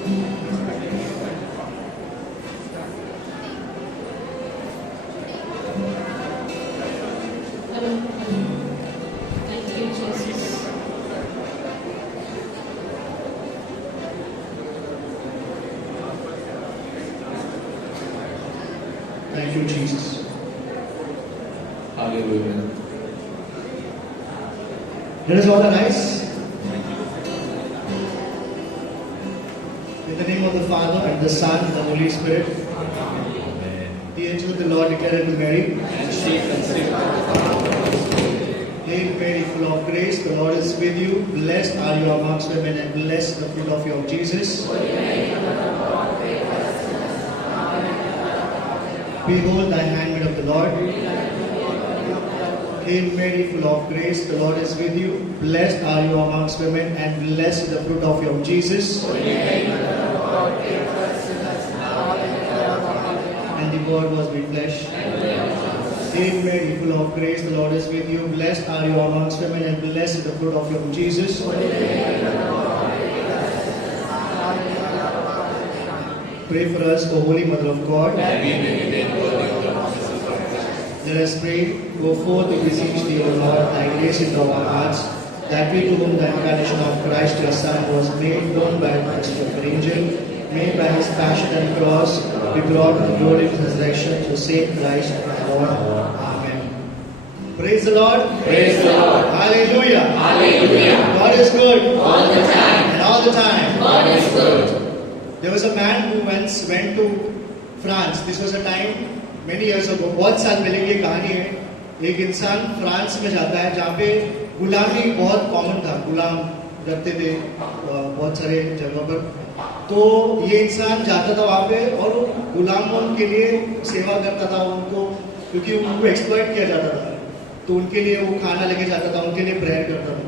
Thank you, Jesus. Thank you, Jesus. Hallelujah. Let us all arise. In the name of the Father, and the Son, and the Holy Spirit. Amen. The angel of the Lord declared to Mary, And she conceived by the power of the Spirit. Hail Mary, full of grace, the Lord is with you. Blessed are you amongst women, and blessed the fruit of your Jesus. Behold thy handmaid of the Lord. Hail Mary, full of grace, the Lord is with you. Blessed are you amongst women, and blessed the fruit of your Jesus. And the Word was made flesh. Hail Mary, full of grace, the Lord is with you. Blessed are you amongst women, and blessed the fruit of your Jesus. Pray for us, O Holy Mother of God. That we may be made worthy of the promises of Christ. Let us pray. Go forth to beseech thee, O Lord, thy grace into our hearts, that we to whom the incarnation of Christ your Son was made known by the message of an angel, may by his passion and cross be brought to glory of resurrection through same Christ our Lord. Amen. Praise the Lord. Praise the Lord. Hallelujah. Hallelujah. God is good. All the time. And all the time. God is good. There was a man who once went to France. This was a time many years ago. बहुत साल पहले की कहानी है. एक इंसान France में जाता है जहाँ पे गुलामी बहुत कॉमन था. गुलाम करते थे बहुत सारे जगहों पर. तो ये इंसान जाता था वहाँ पे और वो गुलामों के लिए सेवा करता था उनको, क्योंकि उनको एक्सप्लॉइट किया जाता था. तो उनके लिए वो खाना लेके जाता था, उनके लिए प्रेयर करता था.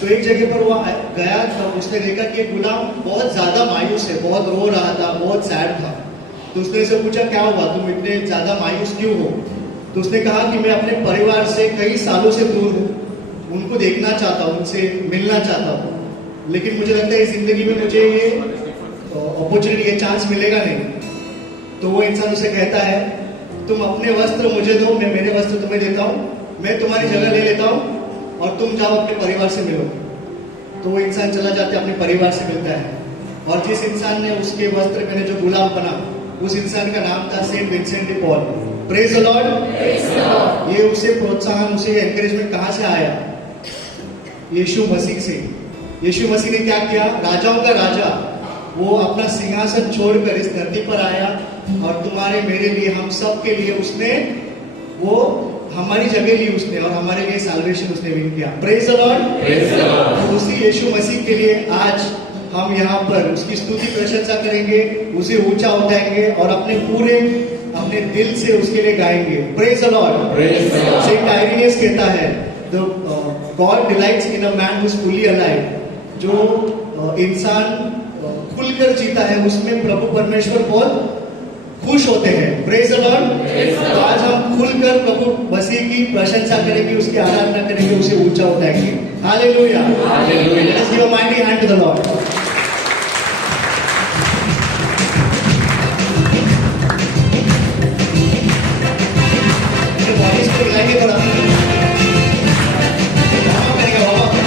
तो एक जगह पर वो गया था. उसने देखा कि एक गुलाम बहुत ज्यादा मायूस है, बहुत रो रहा था, बहुत सैड था. तो उसने से पूछा, क्या हुआ, तुम इतने ज्यादा मायूस क्यों हो? तो उसने कहा कि मैं अपने परिवार से कई सालों से दूर हूँ, उनको देखना चाहता हूँ, उनसे मिलना चाहता हूँ, लेकिन मुझे लगता है इस जिंदगी में मुझे ये अपॉर्चुनिटी, ये चांस मिलेगा नहीं. तो वो इंसान उसे कहता है, तुम अपने वस्त्र मुझे दो, मैं मेरे वस्त्र तुम्हें देता हूँ, मैं तुम्हारी जगह ले लेता हूँ और तुम जाओ अपने परिवार से मिलो. तो वो इंसान चला जाता है, अपने परिवार से मिलता है. और जिस इंसान ने उसके वस्त्र पहने, जो गुलाम बना, उस इंसान का नाम था Saint Vincent de Paul. Praise the Lord. ये उसे प्रोत्साहन, उसे एनकरेजमेंट कहाँ से आया? यीशु मसीह से. यीशु मसीह ने क्या किया? राजाओं का राजा, वो अपना सिंहासन छोड़कर इस धरती पर आया और तुम्हारे मेरे लिए, हम सब के लिए उसने वो हमारी जगह ली उसने, और हमारे लिए साल्वेशन उसने विन किया. Praise the Lord. उसी यीशु मसीह के लिए आज हम यहाँ पर उसकी स्तुति प्रशंसा करेंगे, उसे ऊंचा उठाएंगे और अपने दिल से उसके लिए गाएंगे. Praise the Lord. सेंट आइरेनियस कहता है, God delights in a man who is fully alive. जो इंसान खुलकर जीता है, उसमें प्रभु परमेश्वर बहुत खुश होते हैं. Praise the Lord. तो आज हम खुलकर प्रभु मसीह की प्रशंसा करेंगे, उसकी आराधना करेंगे, उसे ऊंचा उठाएंगे. Hallelujah. Let us give a mighty hand to the Lord. Bodies को हिलाएंगे थोड़ा. करेगा बाबा.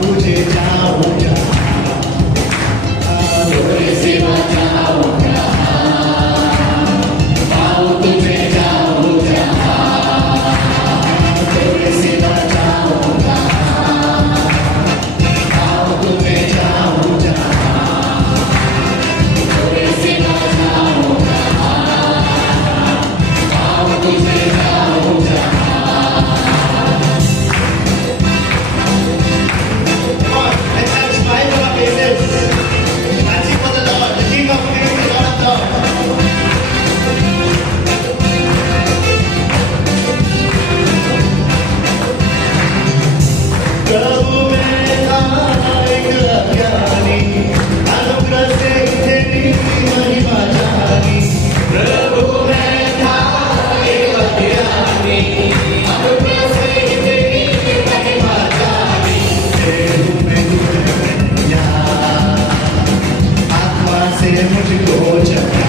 मुझे जाओ जा है मुझको चढ़ा,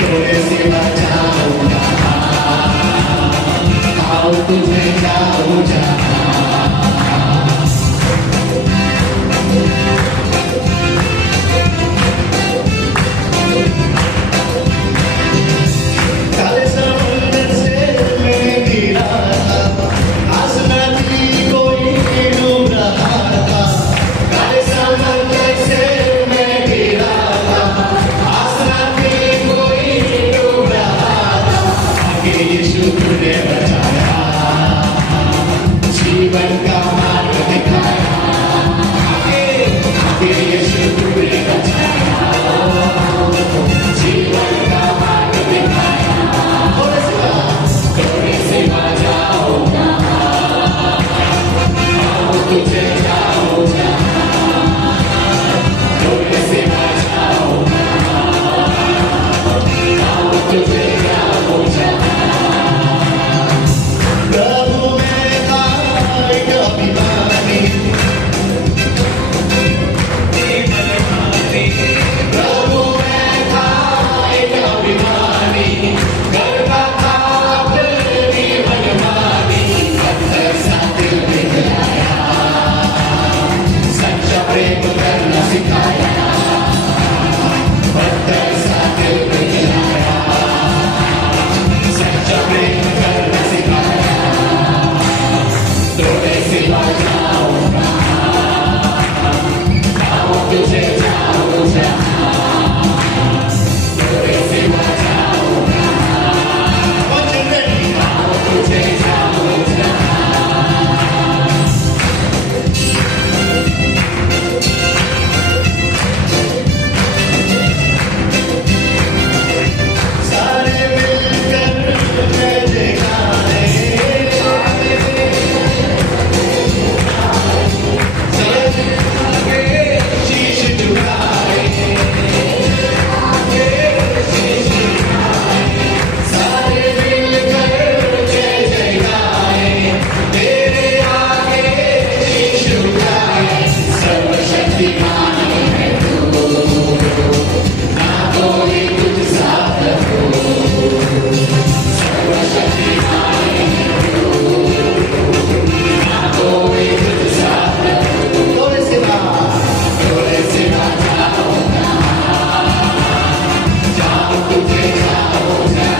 थोड़े से बचाऊंगा, आओ तुझे जाऊं जहाँ। काले समुंदर से मैं गिरा था, आस न थी कोई डूब रहा था। काले समुंदर से मैं गिरा था, आस न थी कोई डूब रहा था। आगे यीशु ने बचाया, जीवन का मार्ग दिखाया। आगे यीशु ने बचाया, जीवन का मार्ग दिखाया। थोड़े से बचाऊंगा, आओ तुझे जाऊंगा, थोड़े से बचाऊंगा, आओ तुझे जाऊंगा। प्रभु मैं था एक अभिमानी, प्रभु मैं था एक अभिमानी, करता था अपनी मनमानी। पत्थर सा दिल दिखलाया, सच्चा प्रेम करना सिखाया। पत्थर सा दिल दिखलाया, सच्चा प्रेम करना सिखाया। थोड़े से बचाऊंगा, आओ तुझे जाऊंगा, थोड़े से बचाऊंगा, आओ तुझे जाऊंगा। सारे मिलकर जय जयकारे, सारे शीश झुकाए, शीश झुकाए। सारे मिलकर जय जयकारे, तेरे आगे शीश झुकाए। सर्वशक्तिमान है तू, ना कोई तुझ सा प्रभु। सर्वशक्तिमान है तू, ना कोई तुझ सा प्रभु। थोड़े से बचाऊंगा, जाऊं तुझे जाऊंगा,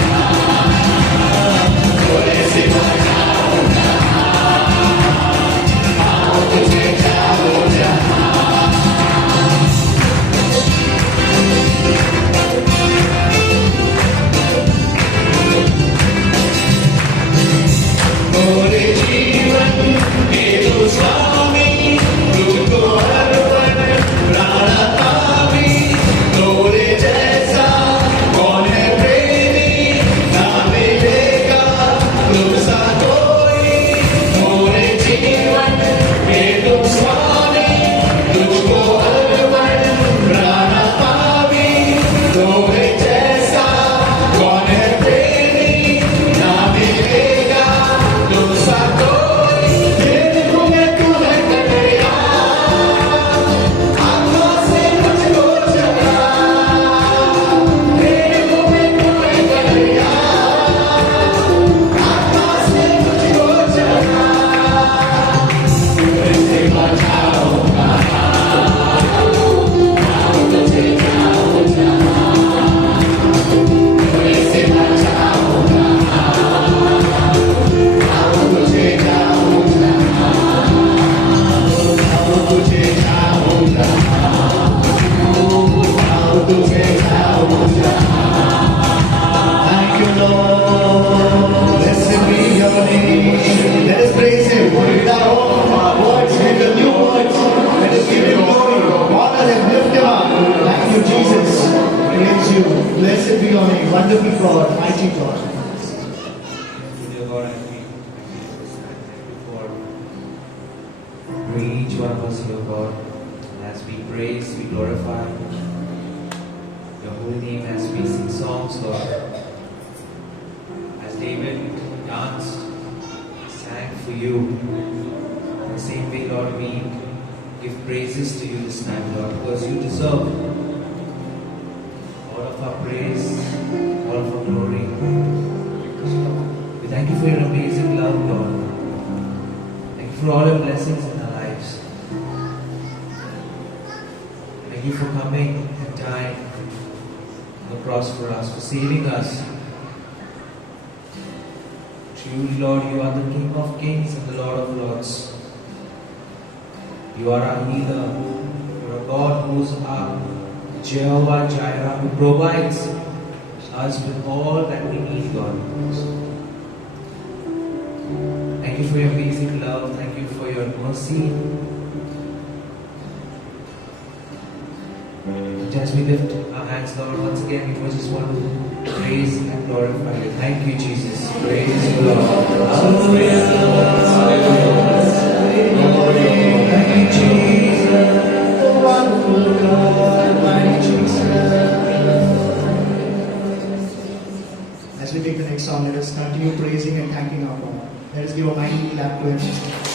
थोड़े से बचाऊंगा, आओ तुझे जाऊंगा। मोरे जीवन के तू स्वामी, तुझको अर्पण प्राण पावी। तोरे जैसा कौन है प्रेमी, ना मिलेगा तुझसा कोई। मोरे जीवन के तू स्वामी, तुझको अर्पण प्राण पावी। तोरे जैसा कौन है प्रेमी, ना मिलेगा तुझसा कोई। तेरे को मैं तू है कन्हैया, आत्मा से मुझको चढ़ा। तेरे को मैं तू है कन्हैया, आत्मा से मुझको चढ़ा। थोड़े से बचाऊंगा, आओ तुझे जाऊंगा, थोड़े से बचाऊंगा, आओ तुझे जाऊंगा, आओ तुझे जाऊंगा, आओ तुझे जाऊंगा। Thank you, Lord. Blessed be your name. Let us praise Him with our own words, with the new words. Let us give Him glory, honor Him, lift Him up. Thank you, Jesus. Praise you. Blessed be your name. Wonderful God, mighty God. Dear God, I thank you for bringing each one of us here, God. As we praise, we glorify your holy name, as we sing songs, Lord. As David danced, sang for you. In the same way, Lord, we give praises to you this night, Lord, because you deserve of our praise, all of our glory. We thank you for your amazing love, Lord. Thank you for all your blessings in our lives. Thank you for coming and dying on the cross for us, for saving us. Truly, Lord, you are the King of kings and the Lord of lords. You are our healer. You are a God who is our Jehovah Jireh, who provides us with all that we need, God. Thank you for your amazing love. Thank you for your mercy. And as we lift our hands, Lord, once again, we just want to praise and glorify you. Thank you, Jesus. Praise the Lord. Hallelujah. Thank you, Jesus. Wonderful God, mighty Jesus. As we take the next song, let us continue praising and thanking our God. Let us give a mighty clap to Him.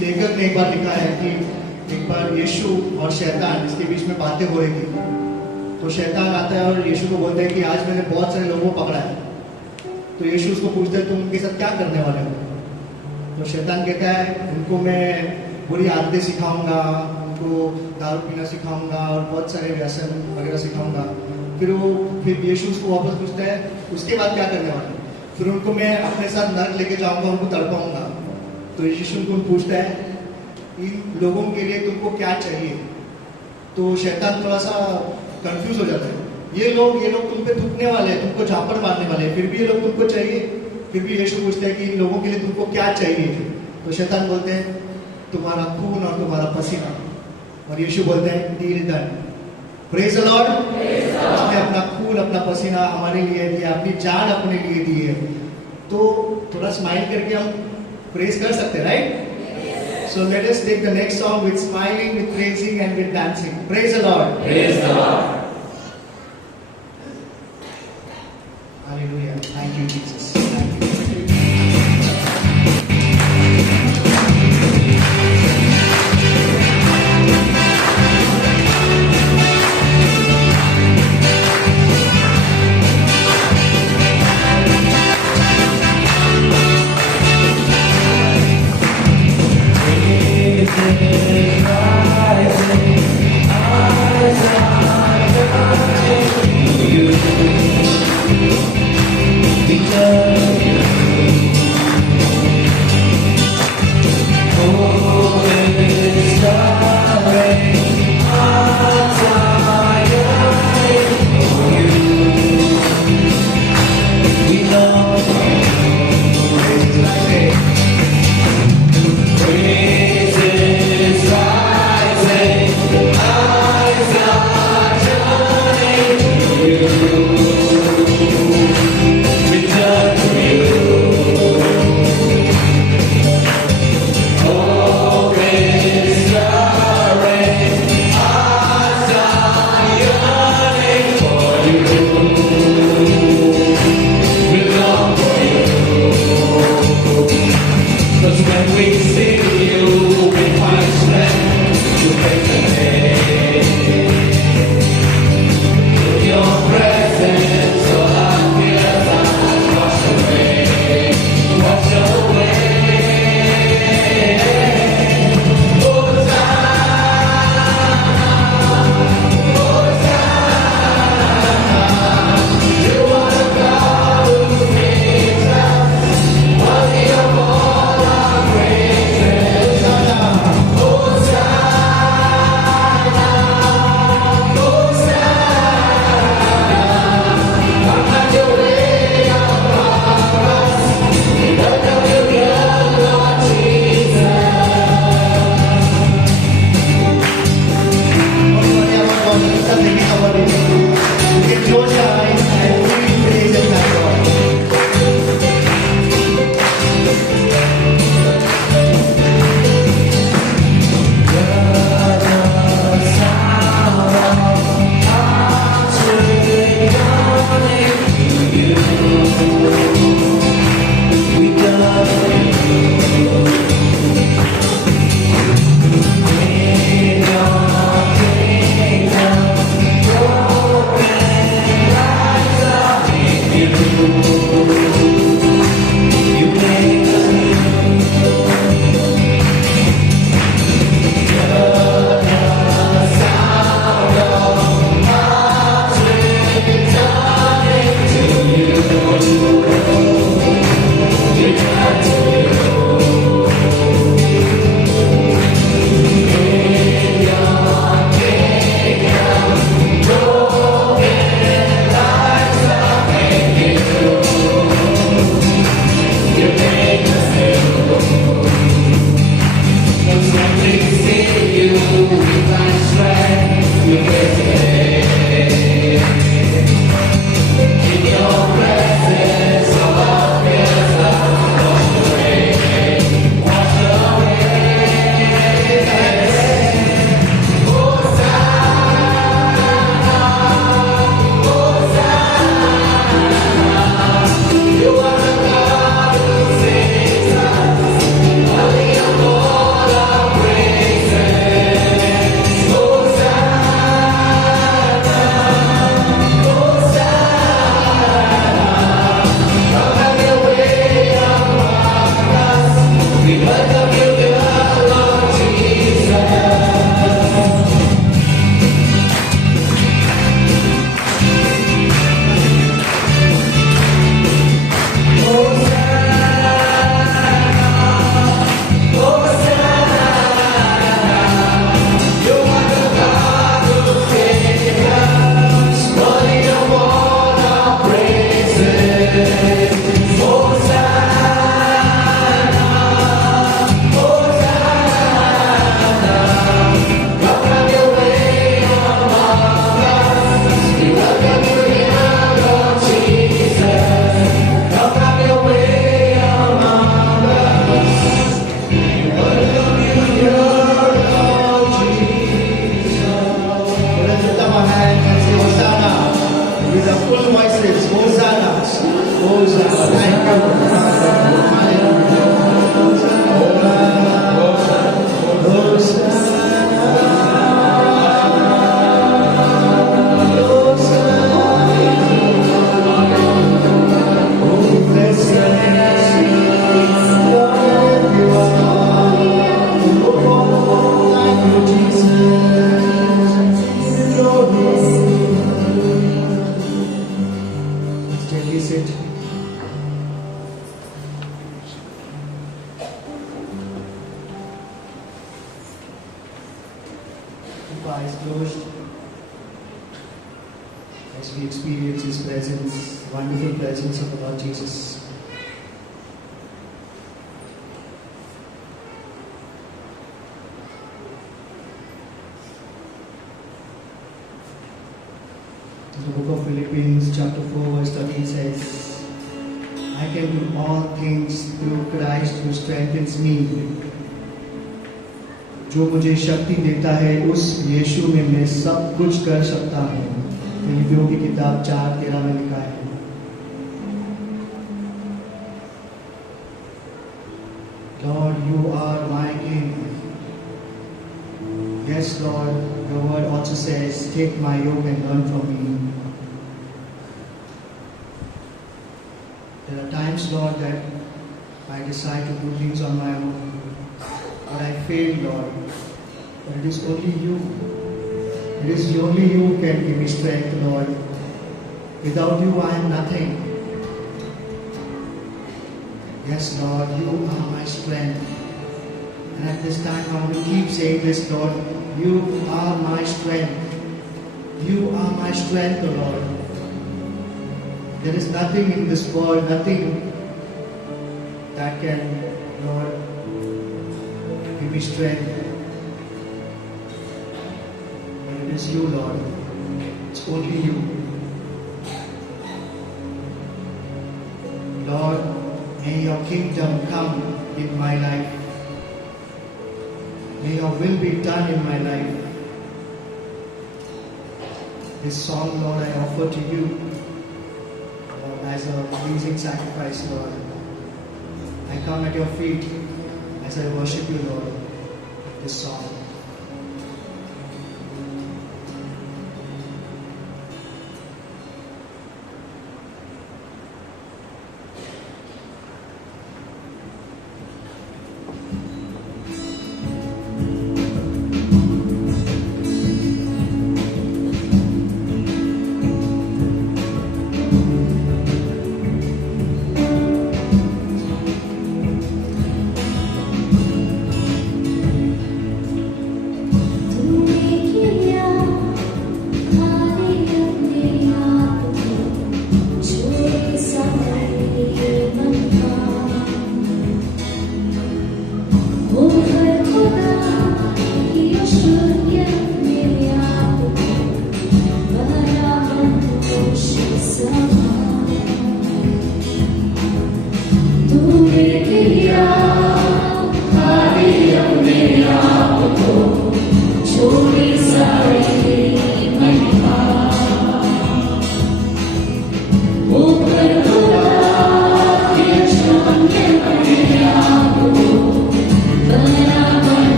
लेखक ने एक बार लिखा है कि एक बार यीशु और शैतान इसके बीच में बातें हो रही थी। तो शैतान आता है और यीशु को बोलता है कि आज मैंने बहुत सारे लोगों को पकड़ा है। तो यीशु उसको पूछता है तुम उनके साथ क्या करने वाले हो? तो शैतान कहता है उनको मैं बुरी आदतें सिखाऊंगा, उनको दारू पीना सिखाऊंगा और बहुत सारे व्यसन वगैरह सिखाऊंगा। फिर यीशु उसको वापस पूछता है उसके बाद क्या करने वाले? फिर उनको मैं अपने साथ नर्क लेके जाऊंगा, उनको तड़पाऊंगा। तो यीशु उनको पूछता है इन लोगों के लिए तुमको क्या चाहिए? तो शैतान थोड़ा सा कंफ्यूज हो जाता है। ये लोग तुम पे थूकने वाले हैं, तुमको झापड़ मारने वाले हैं, फिर भी ये लोग तुमको चाहिए। फिर भी यीशु पूछते हैं कि इन लोगों के लिए तुमको क्या चाहिए? तो शैतान बोलते हैं तुम्हारा खून और तुम्हारा पसीना। और यीशु बोलते हैं deal done. Praise the Lord. उसने अपना खून अपना पसीना हमारे लिए दिया, अपनी जान अपने लिए दी है। तो थोड़ा स्माइल करके हम प्रेज कर सकते हैं, right? So let us take the next song with smiling, with praising and with dancing. Praise the Lord. Praise the Lord. Hallelujah. Thank you, Jesus. Thank you. We love you. Hosanna. Thank you, Lord. Hallelujah. Eyes closed as we experience His presence, wonderful presence of the Lord Jesus. In the book of Philippians, chapter 4, verse 13 says, I can do all things through Christ who strengthens me. जो मुझे शक्ति देता है उस यीशु में मैं सब कुछ कर सकता हूँ। फिलिपियों की किताब 4:13 में लिखा है। Lord, you are my King. Yes, Lord, your word also says, take my yoke and learn from me. There are times, Lord, that I decide to do things on my own, but I fail, Lord. But it is only you. It is only you who can give me strength, Lord. Without you, I am nothing. Yes, Lord, you are my strength. And at this time, I want to keep saying this, Lord. You are my strength. You are my strength, O Lord. There is nothing in this world, nothing that can, Lord, give me strength. But it is you, Lord. It's only you. Lord, may your kingdom come in my life. May your will be done in my life. This song, Lord, I offer to you, Lord, as a pleasing sacrifice, Lord. I come at your feet as I worship you, Lord, this song.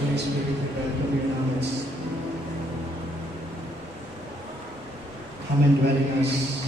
Holy Spirit, we welcome you in our midst. Come and dwell in us.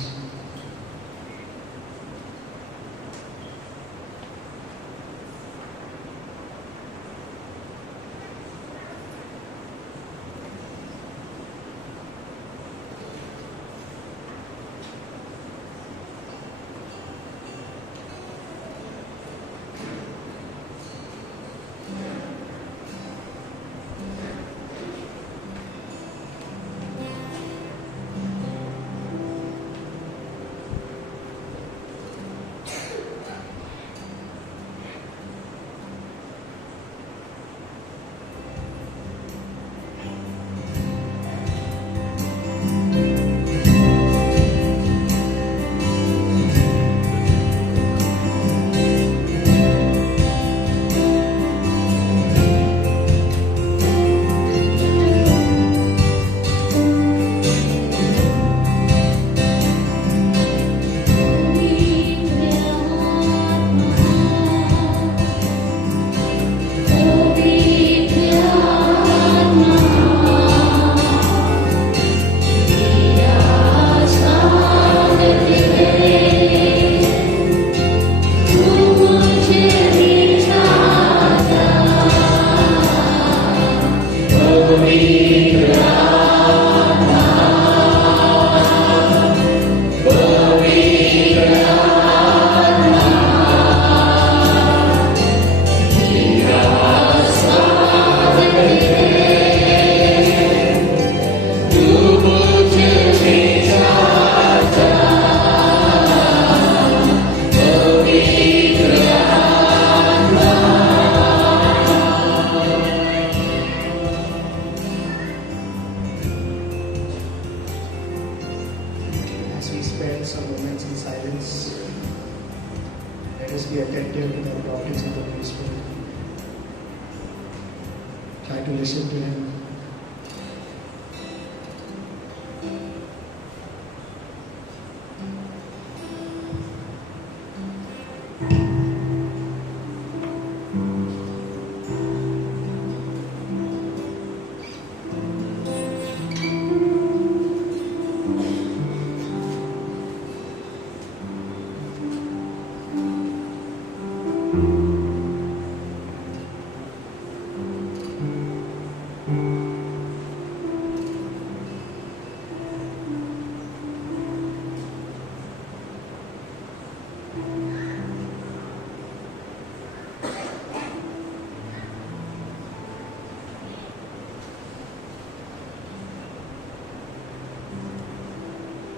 Try to listen to Him.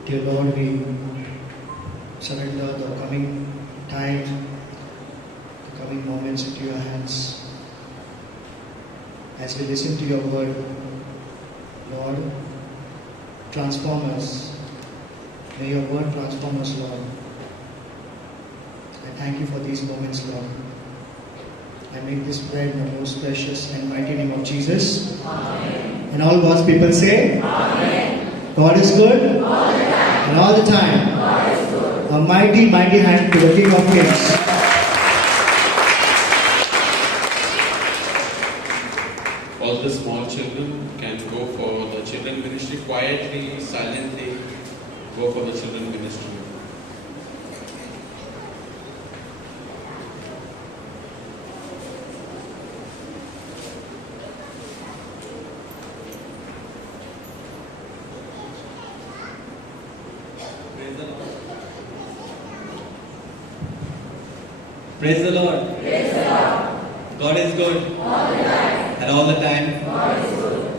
Dear Lord, we surrender the coming time, the coming moments into your hands. As we listen to your word, Lord, transform us. May your word transform us, Lord. I thank you for these moments, Lord. I make this prayer in the most precious and mighty name of Jesus. Amen. And all God's people say, Amen. God is good. All the time. And all the time, God is good. a mighty, mighty hand to the King of Kings. All the small children can go for the children ministry quietly, silently. Go for the children ministry. Praise the Lord. Praise the Lord. God is good. All the time. And all the time. God is good.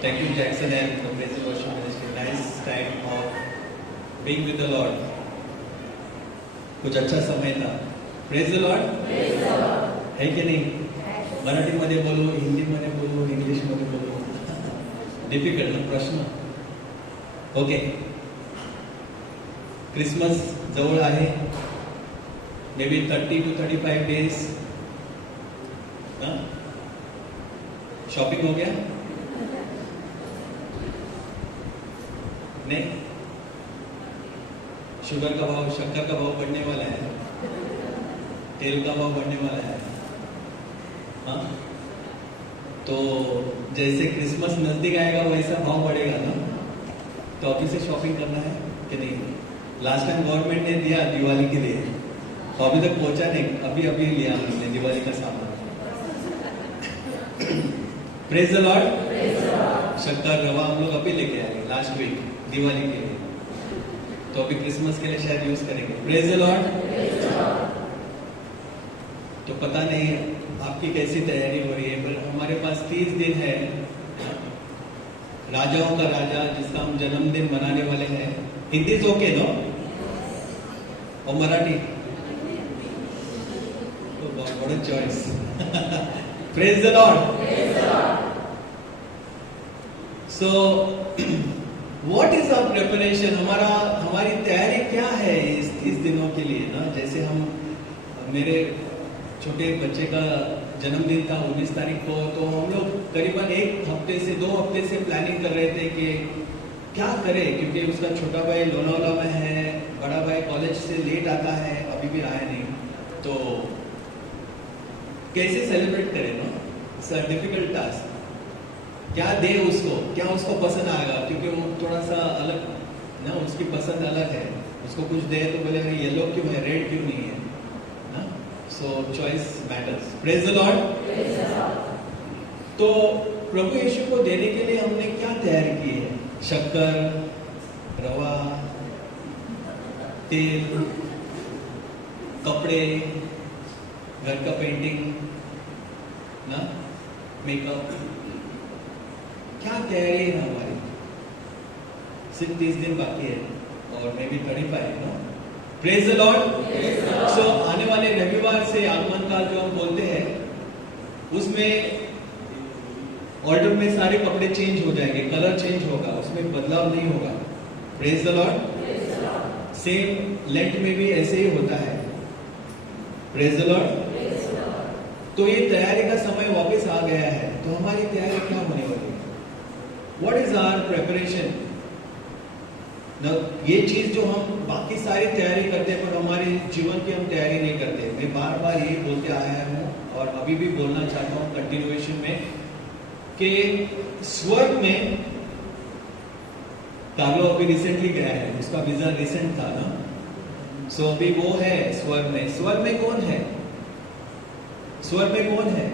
Thank you, Jackson and the Praise and Worship Ministry. Nice time of being with the Lord. कुछ अच्छा समय था. Praise the Lord. Praise the Lord. है कि नहीं? मराठीमध्ये बोलू, हिंदीमध्ये बोलू, इंग्लिशमध्ये बोलू. Difficult ना प्रश्न. Okay. क्रिसमस जवळ आहे. Maybe 30 to 35 days. शॉपिंग हो गया? नहीं? शुगर का भाव, शक्कर का भाव बढ़ने वाला है. तेल का भाव बढ़ने वाला है. हाँ? तो जैसे क्रिसमस नजदीक आएगा वैसा भाव बढ़ेगा ना, तो अभी से शॉपिंग करना है कि नहीं? लास्ट टाइम गवर्नमेंट ने दिया दिवाली के लिए, तो अभी तक पहुंचा नहीं, अभी अभी लिया हमने दिवाली का सामान। Praise the Lord. शक्कर रवा हम लोग अभी लेके आए लास्ट वीक दिवाली के लिए, तो अभी क्रिसमस के लिए शायद यूज करेंगे। Praise the Lord. तो पता नहीं आपकी कैसी तैयारी हो रही है, पर हमारे पास 30 दिन है, राजाओं का राजा जिसका हम जन्मदिन मनाने वाले हैं। Hindi is okay no? और Marathi? What a choice. Praise the Lord. So what is our preparation? हमारी तैयारी क्या है इस दिनों के लिए ना? जैसे हम, मेरे छोटे बच्चे का जन्मदिन था 19 तारीख को, तो हम लोग करीबन 1 हफ्ते से 2 हफ्ते से प्लानिंग कर रहे थे कि क्या करें, क्योंकि उसका छोटा भाई लोनावाला में है, बड़ा भाई कॉलेज से लेट आता है, अभी भी आया नहीं, तो कैसे सेलिब्रेट करें ना? It's a difficult task. क्या दे उसको, क्या उसको पसंद आएगा, क्योंकि वो थोड़ा सा अलग ना, उसकी पसंद अलग है। उसको कुछ दे तो बोलेगा येलो क्यों है, रेड क्यों नहीं है ना? सो choice matters. Praise the Lord. तो प्रभु यीशु को देने के लिए हमने क्या तैयारी की है? शक्कर, रवा, तेल, कपड़े, घर का पेंटिंग ना, मेकअप, क्या तैयारी है हमारी? सिर्फ 30 दिन बाकी है और मे बी 35 ना। Praise the Lord. सो आने वाले रविवार से आगमन काल जो हम बोलते हैं, उसमें ऑर्डर में सारे कपड़े चेंज हो जाएंगे, कलर चेंज होगा, उसमें बदलाव नहीं होगा। Praise the Lord. Same lent में भी ऐसे ही होता है। Praise the Lord. तो ये तैयारी का समय वापस आ गया है, तो हमारी तैयारी क्या होने वाली है? What is our preparation? ये चीज जो हम बाकी सारी तैयारी करते हैं, पर हमारे जीवन की हम तैयारी नहीं करते। मैं बार बार ये बोलते आया हूँ और अभी भी बोलना चाहता हूँ कंटिन्यूएशन में, कि स्वर्ग में कार्लो अभी रिसेंटली गया है, उसका वीजा रिसेंट था ना, सो अभी वो है स्वर्ग में। स्वर्ग में कौन है? स्वर्ग में कौन है?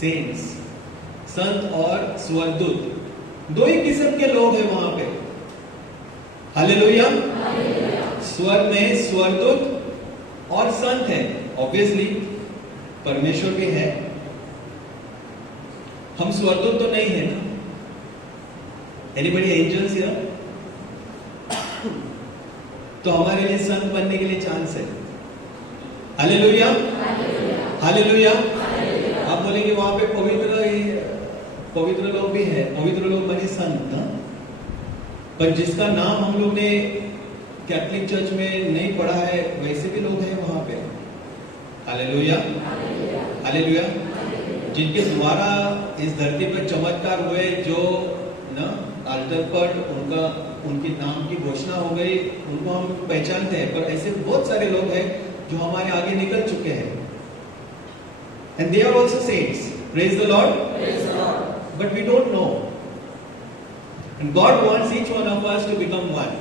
सेंट्स, संत और स्वर्गदूत, दो ही किस्म के लोग हैं वहां पे। हालेलुया। स्वर्ग में स्वर्गदूत और संत है, ऑब्वियसली परमेश्वर भी है। हम स्वर्गदूत तो नहीं है ना? Anybody angels here? तो हमारे लिए संत बनने के लिए चांस है। हालेलुया। हालेलुया। आप बोलेंगे वहां पे पवित्र लोग भी है, पवित्र लोग बने संत ना? पर जिसका नाम हम लोग ने कैथोलिक चर्च में नहीं पढ़ा है, वैसे भी लोग हैं वहां पे। हालेलुया। हालेलुया। जिनके द्वारा इस धरती पर चमत्कार हुए, जो ना अल्टर पर उनके नाम की घोषणा हो गई, उनको हम पहचानते हैं। पर ऐसे बहुत सारे लोग हैं जो हमारे आगे निकल चुके हैं, and they are also saints. Praise the Lord. But we don't know, and God wants each one of us to become one.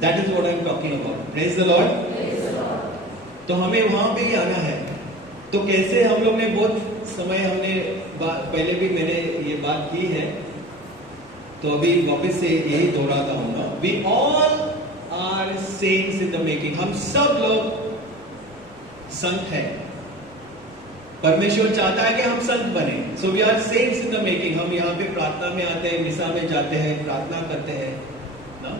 That is what I am talking about. Praise the Lord. तो हमें वहां पे ही आना है। तो कैसे? हम लोग ने बहुत समय, हमने पहले भी मैंने ये बात की है, तो अभी वापस से यही दोहराता हूं ना। We all are saints in the making. हम सब लोग संत हैं। परमेश्वर चाहता है कि हम संत बने। So we are saints in the making. हम यहाँ पे प्रार्थना में आते हैं, मिसा में जाते हैं, प्रार्थना करते हैं ना।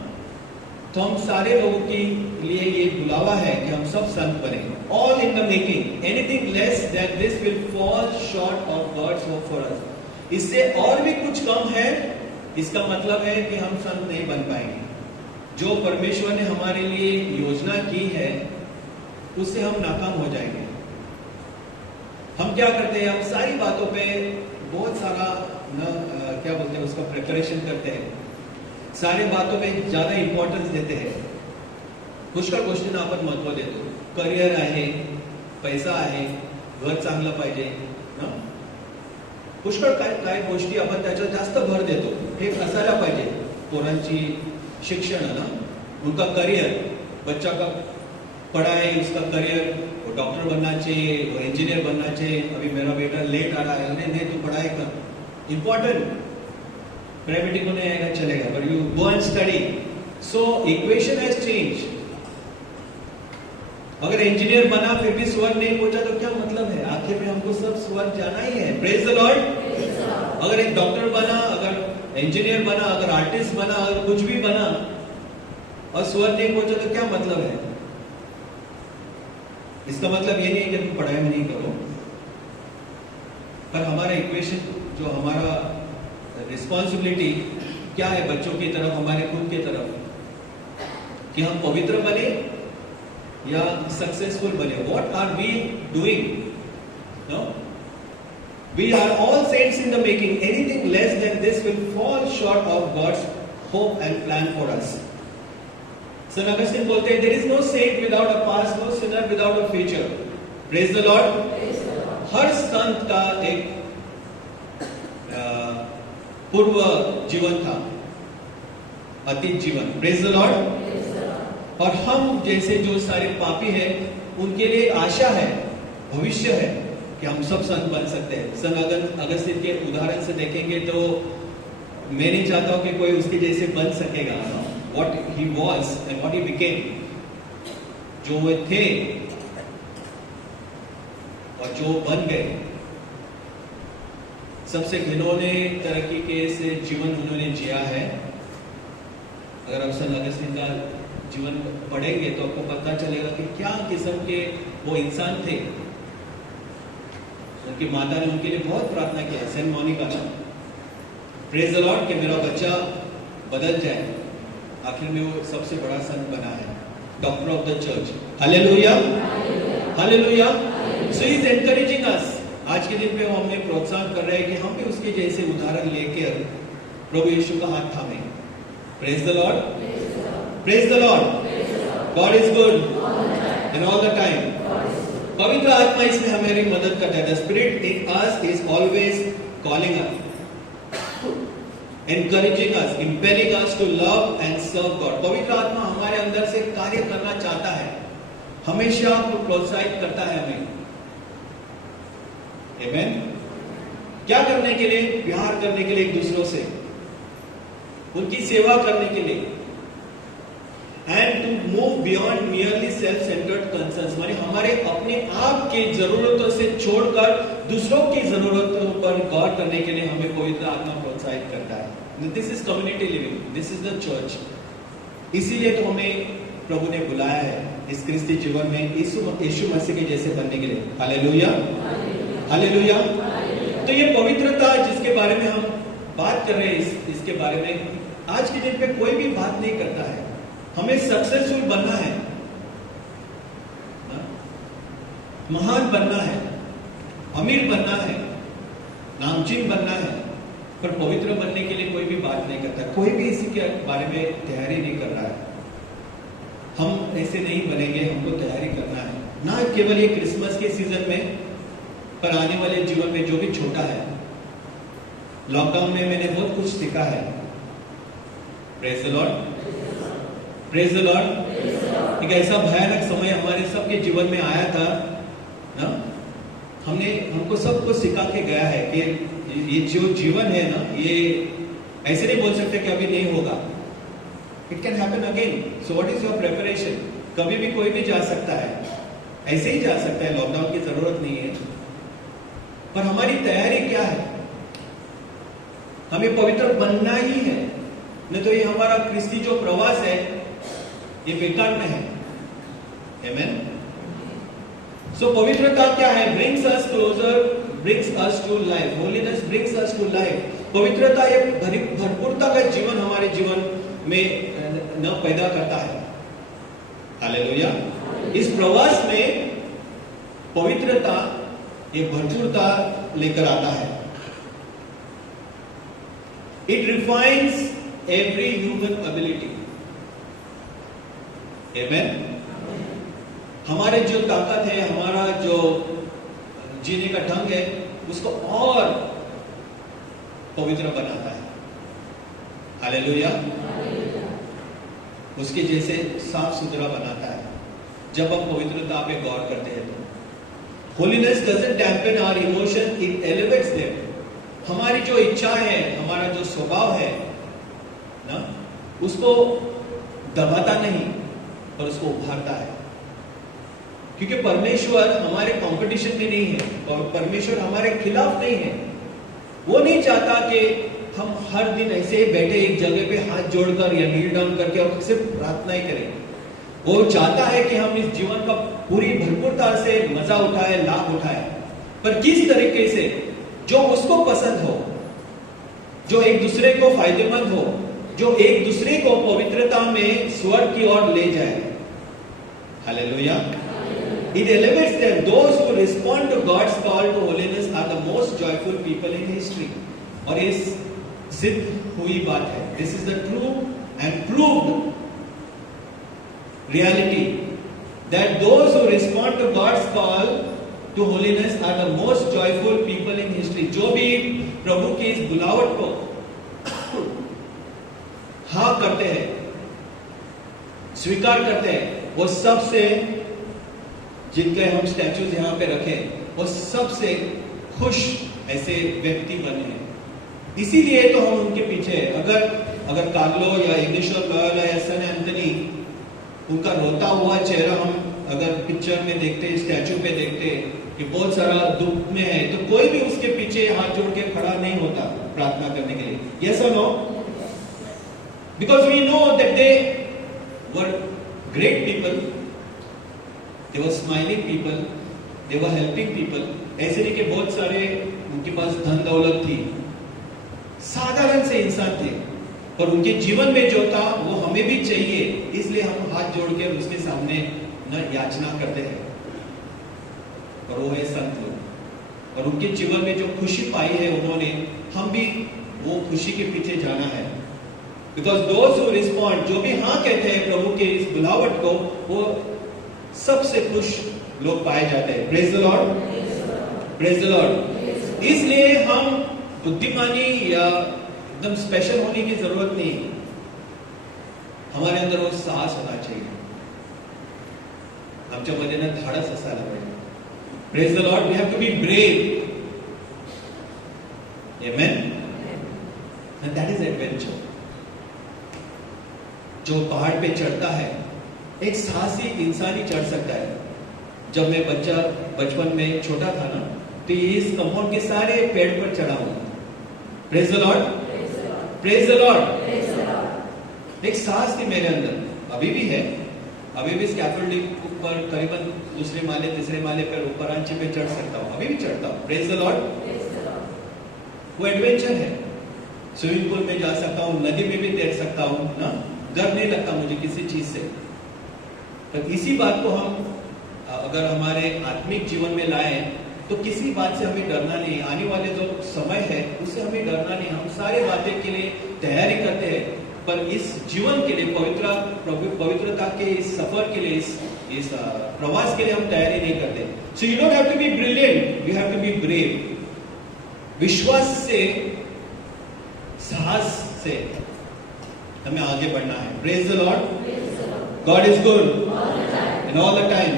तो हम सारे लोगों के लिए ये बुलावा है कि हम सब संत बने। All in the making. Anything less than this will fall short of God's hope for us. इससे और भी कुछ कम है, इसका मतलब है कि हम संत नहीं बन पाएंगे। जो परमेश्वर ने हमारे लिए योजना की है, उससे हम नाकाम हो जाएंगे। हम क्या करते हैं? हम सारी बातों पे बहुत सारा क्या बोलते हैं उसका प्रिपरेशन करते हैं, सारी बातों पे ज्यादा इंपॉर्टेंस देते हैं। पुष्कळ गोष्टींना आपण महत्व देतो। करिअर आहे, पैसा आहे, घर चांगलं पाहिजे ना, पुष्कळ काय काय गोष्टी आपण त्याच्यात जास्त भर देतो. हे असायला पाहिजे. पोरांची शिक्षण है ना, उनका करियर, बच्चा का पढ़ा है, उसका करियर, वो डॉक्टर बनना चाहिए, वो इंजीनियर बनना चाहिए. अभी मेरा बेटा लेट आ रहा है, नहीं तू पढ़ाई कर, इम्पोर्टेंट. प्राइवेट को नहीं आएगा चलेगा, but you go and study. So equation has change. अगर इंजीनियर बना फिर भी स्वर्ग नहीं पहुंचा तो क्या मतलब है? आखिर में हमको सब स्वर्ग जाना ही है. Praise the Lord. अगर एक डॉक्टर बना, अगर इंजीनियर बना, अगर आर्टिस्ट बना, अगर कुछ भी बना और स्वर्ग नहीं पहुंचा तो क्या मतलब है? इसका मतलब ये नहीं है कि तुम पढ़ाई में नहीं करो, पर हमारा इक्वेशन, जो हमारा रिस्पॉन्सिबिलिटी क्या है बच्चों की तरफ, हमारे खुद की तरफ, कि हम पवित्र बने या सक्सेसफुल बने. What are we doing? No, we are all saints in the making. Anything less than this will fall short of God's hope and plan for us. Saint Augustine बोलते हैं, there is no saint without a past, no sinner without a future. Praise the Lord. हर संत का एक पूर्व जीवन था, अतीत जीवन. Praise the Lord. और हम जैसे जो सारे पापी हैं, उनके लिए आशा है, भविष्य है कि हम सब संत बन सकते हैं. संत अगस्तीन के उदाहरण से देखेंगे तो मैं नहीं चाहता हूं कि कोई उसके जैसे बन सकेगा. What he was and what he became, जो वे थे और जो बन गए, सबसे घिनौने तरक्की के से जीवन उन्होंने जिया है. अगर आप संत अगस्तीन का जीवन पढ़ेंगे तो आपको पता चलेगा कि क्या किस्म के वो इंसान थे. उनकी माता ने उनके लिए बहुत प्रार्थना किया, सेंट मोनिका का. प्रेज द लॉर्ड, कि मेरा बच्चा बदल जाए. आखिर में वो सबसे बड़ा संत बना है, doctor of the church. Hallelujah, hallelujah. So he is encouraging अस. आज के दिन पे वो हमें प्रोत्साहन कर रहे हैं कि हम भी उसके जैसे उदाहरण लेकर प्रभु यीशु का हाथ थामे. Praise the Lord, praise the Lord. God is good and all the time. पवित्र आत्मा इसमें हमारी मदद करता है. The spirit in us is always calling us, encouraging us, impelling us to love and serve God. पवित्र आत्मा हमारे अंदर से कार्य करना चाहता है, हमेशा आपको प्रोत्साहित करता है हमें. Amen. क्या करने के लिए? प्यार करने के लिए एक दूसरों से, उनकी सेवा करने के लिए, and to move beyond merely self-centered concerns. माने हमारे अपने आप की जरूरतों से छोड़कर दूसरों की जरूरतों पर गौर करने के लिए हमें पवित्र आत्मा प्रोत्साहित करता है. This is community living, this is the church. इसीलिए तो हमें प्रभु ने बुलाया है इस क्रिस्ती जीवन में यीशु मसीह के जैसे बनने के लिए. Hallelujah, hallelujah. तो ये पवित्रता जिसके बारे में हम बात कर रहे हैं, इसके बारे में आज के दिन पे कोई भी बात नहीं करता है. हमें सक्सेसफुल बनना है, महान बनना है, अमीर बनना है, नामचीन बनना है, पर पवित्र बनने के लिए कोई भी बात नहीं करता. कोई भी इसी के बारे में तैयारी नहीं कर रहा है. हम ऐसे नहीं बनेंगे, हमको तैयारी करना है. ना केवल ये क्रिसमस के सीजन में, पर आने वाले जीवन में जो भी छोटा है. लॉकडाउन में मैंने बहुत कुछ सीखा है. Praise the Lord, praise the Lord. एक ऐसा भयानक समय हमारे सबके जीवन में आया था ना, हमको सब कुछ सिखा के गया है कि ये जो जीवन है ना, ये ऐसे नहीं बोल सकते कि अभी नहीं होगा. It can happen again. So what is your preparation? कभी भी कोई भी जा सकता है, ऐसे ही जा सकता है. लॉकडाउन की जरूरत नहीं है, पर हमारी तैयारी क्या है? हमें पवित्र बनना ही है, नहीं तो ये हमारा क्रिस्ती जो प्रवास है ये बेकार में है. आमेन. सो पवित्रता क्या है? Brings us closer, brings us to life. Holiness brings us to life. पवित्रता ये भरपूरता का जीवन हमारे जीवन में न पैदा करता है. हालेलुया. इस प्रवास में पवित्रता ये भरपूरता लेकर आता है. It refines every human ability. Amen. हमारे जो ताकत है, हमारा जो जीने का ढंग है उसको और पवित्र बनाता है। हालेलुया। उसके जैसे साफ सुथरा बनाता है जब हम पवित्रता पे गौर करते हैं तो। Holiness doesn't dampen our emotion, it elevates them. हमारी जो इच्छा है, हमारा जो स्वभाव है ना, उसको दबाता नहीं पर उसको उभारता है। क्योंकि परमेश्वर हमारे कंपटीशन में नहीं है और परमेश्वर हमारे खिलाफ नहीं है। वो नहीं चाहता कि हम हर दिन ऐसे ही बैठे एक जगह पे हाथ जोड़कर या नील डाउन करके और सिर्फ प्रार्थना ही करें। वो चाहता है कि हम इस जीवन का पूरी भरपूरता से मजा उठाए, लाभ उठाए, पर किस तरीके से जो उसको पसंद हो, जो एक दूसरे को फायदेमंद हो, जो एक दूसरे को पवित्रता में स्वर्ग की ओर ले जाए। Hallelujah. It elevates them. Those who respond to God's call to holiness are the most joyful people in history. और ये सिद्ध हुई बात है। This is the true and proved reality that those who respond to God's call to holiness are the most joyful people in history. जो भी प्रभु के इस बुलावट को हाँ करते हैं, स्वीकार करते हैं, वो सबसे, जिनके हम स्टैचूज यहाँ पे रखे, वो सबसे खुश ऐसे व्यक्ति बने हैं। इसीलिए तो हम उनके पीछे हैं। अगर कार्लो या इग्निशियो लॉयोला या सैन एंथनी, उनका रोता हुआ चेहरा हम अगर पिक्चर में देखते, स्टैचू पे देखते कि बहुत सारा दुख में है, तो कोई भी उसके पीछे हाथ जोड़ के खड़ा नहीं होता प्रार्थना करने के लिए। यस और no? Because we know that they were great people, they were smiling people, they were helping people. ऐसे नहीं कि बहुत सारे उनके पास धन दौलत थी, साधारण से इंसान थे, पर उनके जीवन में जो था वो हमें भी चाहिए, इसलिए हम हाथ जोड़कर उसके सामने न याचना करते हैं। और वो है संत लोग, और उनके जीवन में जो खुशी पाई है उन्होंने, हम भी वो खुशी के पीछे जाना है। बिकॉज दोज हु रिस्पॉन्ड, जो भी हाँ कहते हैं प्रभु के इस बुलावट को, वो सबसे खुश लोग पाए जाते हैं। Praise the Lord, praise the Lord. इसलिए हम बुद्धिमानी या एकदम स्पेशल होने की जरूरत नहीं, हमारे अंदर वो साहस होना चाहिए, आमच्यामध्ये ना धाडस असायला पाहिजे। Praise the Lord. We have to be brave, amen, and that is adventure. जो पहाड़ पे चढ़ता है, एक साहसी इंसान ही चढ़ सकता है। जब मैं बचपन में छोटा था ना, तो इस कंपाउंड के सारे पेड़ पर चढ़ा हूं। Praise the Lord, praise the Lord. एक साहस थी मेरे अंदर, अभी भी है। अभी भी स्कैफोल्डिंग ऊपर करीबन दूसरे माले, तीसरे माले पर ऊपरांची पे चढ़ सकता हूं, अभी भी चढ़ता हूं। Praise the Lord. वो एडवेंचर है। स्विमिंग पूल में जा सकता हूं, नदी में भी तैर सकता हूं ना, डर नहीं लगता मुझे किसी चीज से। तो इसी बात को हम अगर हमारे आत्मिक जीवन में लाए, तो किसी बात से हमें डरना नहीं। आने वाले जो समय है उससे हमें डरना नहीं। हम सारे बातें के लिए तैयारी करते हैं, पर इस जीवन के लिए, पवित्रता के इस सफर के लिए, इस प्रवास के लिए हम तैयारी नहीं करते। So you don't have to be brilliant, you have to be brave. विश्वास से, साहस से हमें आगे बढ़ना है। Praise the Lord. God is good and all the time.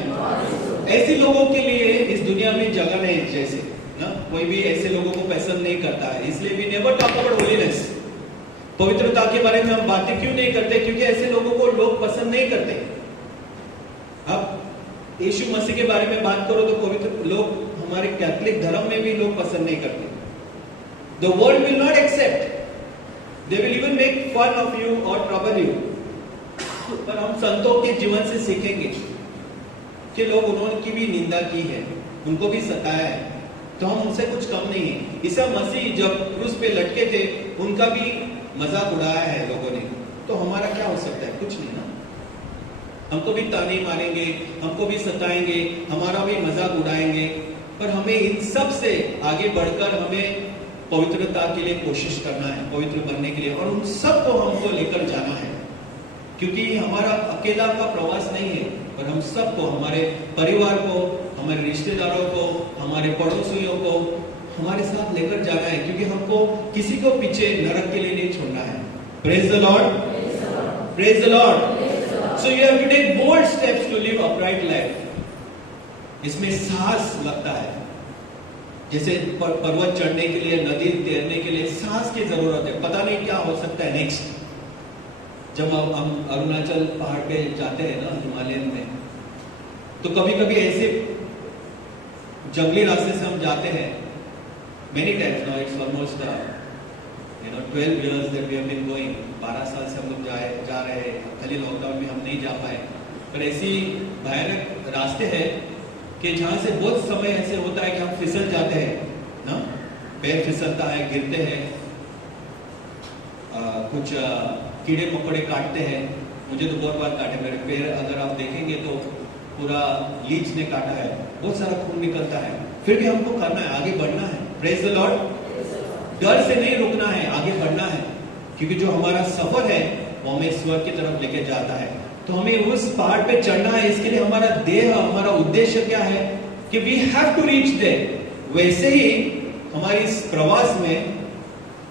ऐसे लोगों के लिए इस दुनिया में जगह नहीं, जैसे ना कोई भी ऐसे लोगों को पसंद नहीं करता है, इसलिए we never talk about holiness. पवित्रता के बारे में हम बातें क्यों नहीं करते? क्योंकि ऐसे लोगों को लोग पसंद नहीं करते। अब यीशु मसीह के बारे में बात करो तो पवित्र लोग, हमारे कैथोलिक धर्म में भी लोग पसंद नहीं करते। The world will not accept, they will even make fun of you और ट्रबल यू। पर हम संतों के जीवन से सीखेंगे कि लोग, उन्होंने भी निंदा की है, उनको भी सताया है, तो हम उनसे कुछ कम नहीं है। ईसा मसीह जब क्रूस पे लटके थे, उनका भी मजाक उड़ाया है लोगों ने, तो हमारा क्या हो सकता है? कुछ नहीं ना। हमको भी ताने मारेंगे, हमको भी सताएंगे, हमारा भी मजाक उड़ाएंगे, पर हमें इन सब से आगे बढ़कर हमें पवित्रता के लिए कोशिश करना है, पवित्र बनने के लिए, और उन सबको हमको लेकर जाना है। क्योंकि हमारा अकेला का प्रवास नहीं है, पर हम सबको, हमारे परिवार को, हमारे रिश्तेदारों को, हमारे पड़ोसियों को हमारे साथ लेकर जाना है, क्योंकि हमको किसी को पीछे नरक के लिए नहीं छोड़ना है। Praise the Lord, praise the Lord. So you have to take bold steps to live upright life. इसमें साहस लगता है, जैसे पर्वत चढ़ने के लिए, नदी तैरने के लिए साहस की जरूरत है। पता नहीं क्या हो सकता है नेक्स्ट। जब हम अरुणाचल पहाड़ पे जाते हैं ना, हिमालयन में, तो कभी कभी ऐसे जंगली रास्ते से हम जाते हैं। Many times now, it's almost 12 years that we have been going। 12 साल से हम लोग जा रहे हैं। खाली लॉकडाउन में हम नहीं जा पाए, पर ऐसी भयानक रास्ते हैं कि जहां से बहुत समय ऐसे होता है कि हम फिसल जाते हैं ना, पैर फिसलता है, गिरते हैं, कुछ कीड़े मकोड़े काटते हैं। मुझे तो बहुत बार काटे मेरे पैर, अगर आप देखेंगे तो पूरा लीच ने काटा है, बहुत सारा खून निकलता है। फिर भी हमको करना है, आगे बढ़ना है। Praise the Lord. डर से नहीं रुकना है, आगे बढ़ना है, क्योंकि जो हमारा सफर है वो हमें स्वर्ग की तरफ लेके जाता है। तो हमें उस पहाड़ पे चढ़ना है। इसके लिए हमारा देह, हमारा उद्देश्य क्या है कि we have to reach there. वैसे ही हमारे इस प्रवास में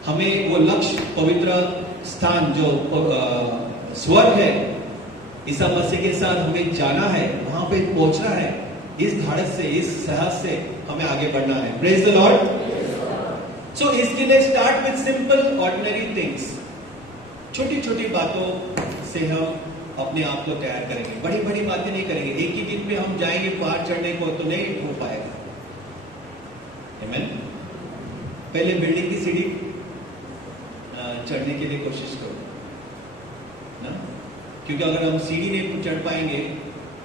हमें वो लक्ष्य, पवित्र स्थान जो स्वर्ग है, ईसा मसीह के साथ हमें जाना है, वहां पे पहुंचना है। इस धाड़स से, इस साहस से हमें आगे बढ़ना है। Praise the Lord. सो इसके लिए start with simple ordinary things. छोटी छोटी बातों से हम अपने आप को तैयार करेंगे। बड़ी बड़ी बातें नहीं करेंगे। एक ही दिन में हम जाएंगे पहाड़ चढ़ने को तो नहीं हो पाएगा। आमीन। पहले बिल्डिंग की सीढ़ी चढ़ने के लिए कोशिश करो ना, क्योंकि अगर हम सीढ़ी नहीं चढ़ पाएंगे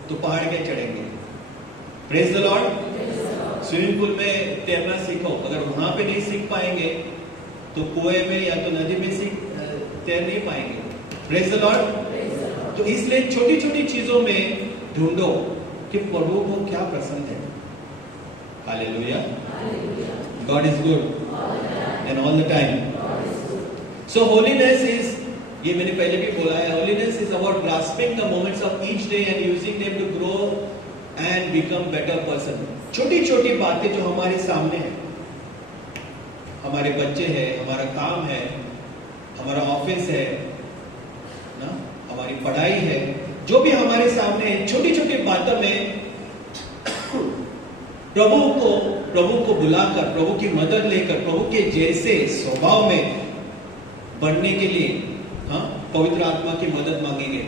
तो पहाड़ क्या चढ़ेंगे। Praise the Lord. Swimming pool में तैरना सीखो, अगर वहां पे नहीं सीख पाएंगे तो कुएं में या तो नदी में तैर नहीं पाएंगे। Praise the Lord. तो इसलिए छोटी छोटी चीजों में ढूंढो कि प्रभु को क्या पसंद है। Hallelujah. God is good and all the time. So holiness is, ये मैंने पहले भी बोला है, holiness is about grasping the moments of each day and using them to grow and become better person. छोटी छोटी बातें जो हमारे सामने है, हमारे बच्चे हैं, हमारा काम है, हमारा ऑफिस है ना, हमारी पढ़ाई है, जो भी हमारे सामने है, छोटी छोटी बातों में प्रभु को बुलाकर, प्रभु की मदद लेकर, प्रभु के जैसे स्वभाव में बढ़ने के लिए पवित्र आत्मा की मदद मांगेंगे।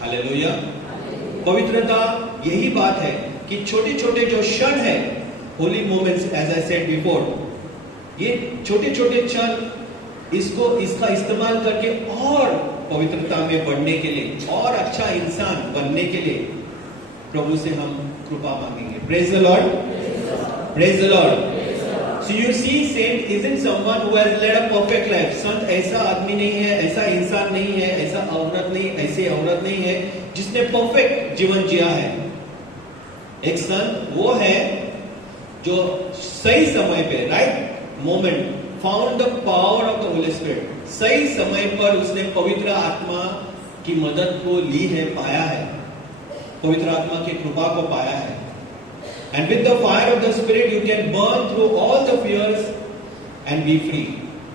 हालेलुया। पवित्रता यही बात है कि छोटे छोटे जो क्षण है, holy moments, as I said before, ये छोटे छोटे क्षण, इसका इस्तेमाल करके और पवित्रता में बढ़ने के लिए, और अच्छा इंसान बनने के लिए प्रभु से हम कृपा मांगेंगे। Praise the Lord. Praise the Lord. So you see, saint isn't someone who has led a perfect life. संत ऐसा आदमी नहीं है, ऐसा इंसान नहीं है, ऐसा औरत नहीं, ऐसी औरत नहीं है जिसने परफेक्ट जीवन जिया है। एक संत वो है जो सही समय पे, right moment, found the power of the Holy spirit. सही समय पर उसने पवित्र आत्मा की मदद को ली है, पाया है, पवित्र आत्मा की कृपा को पाया है। And with the fire of the Spirit, you can burn through all the fears and be free.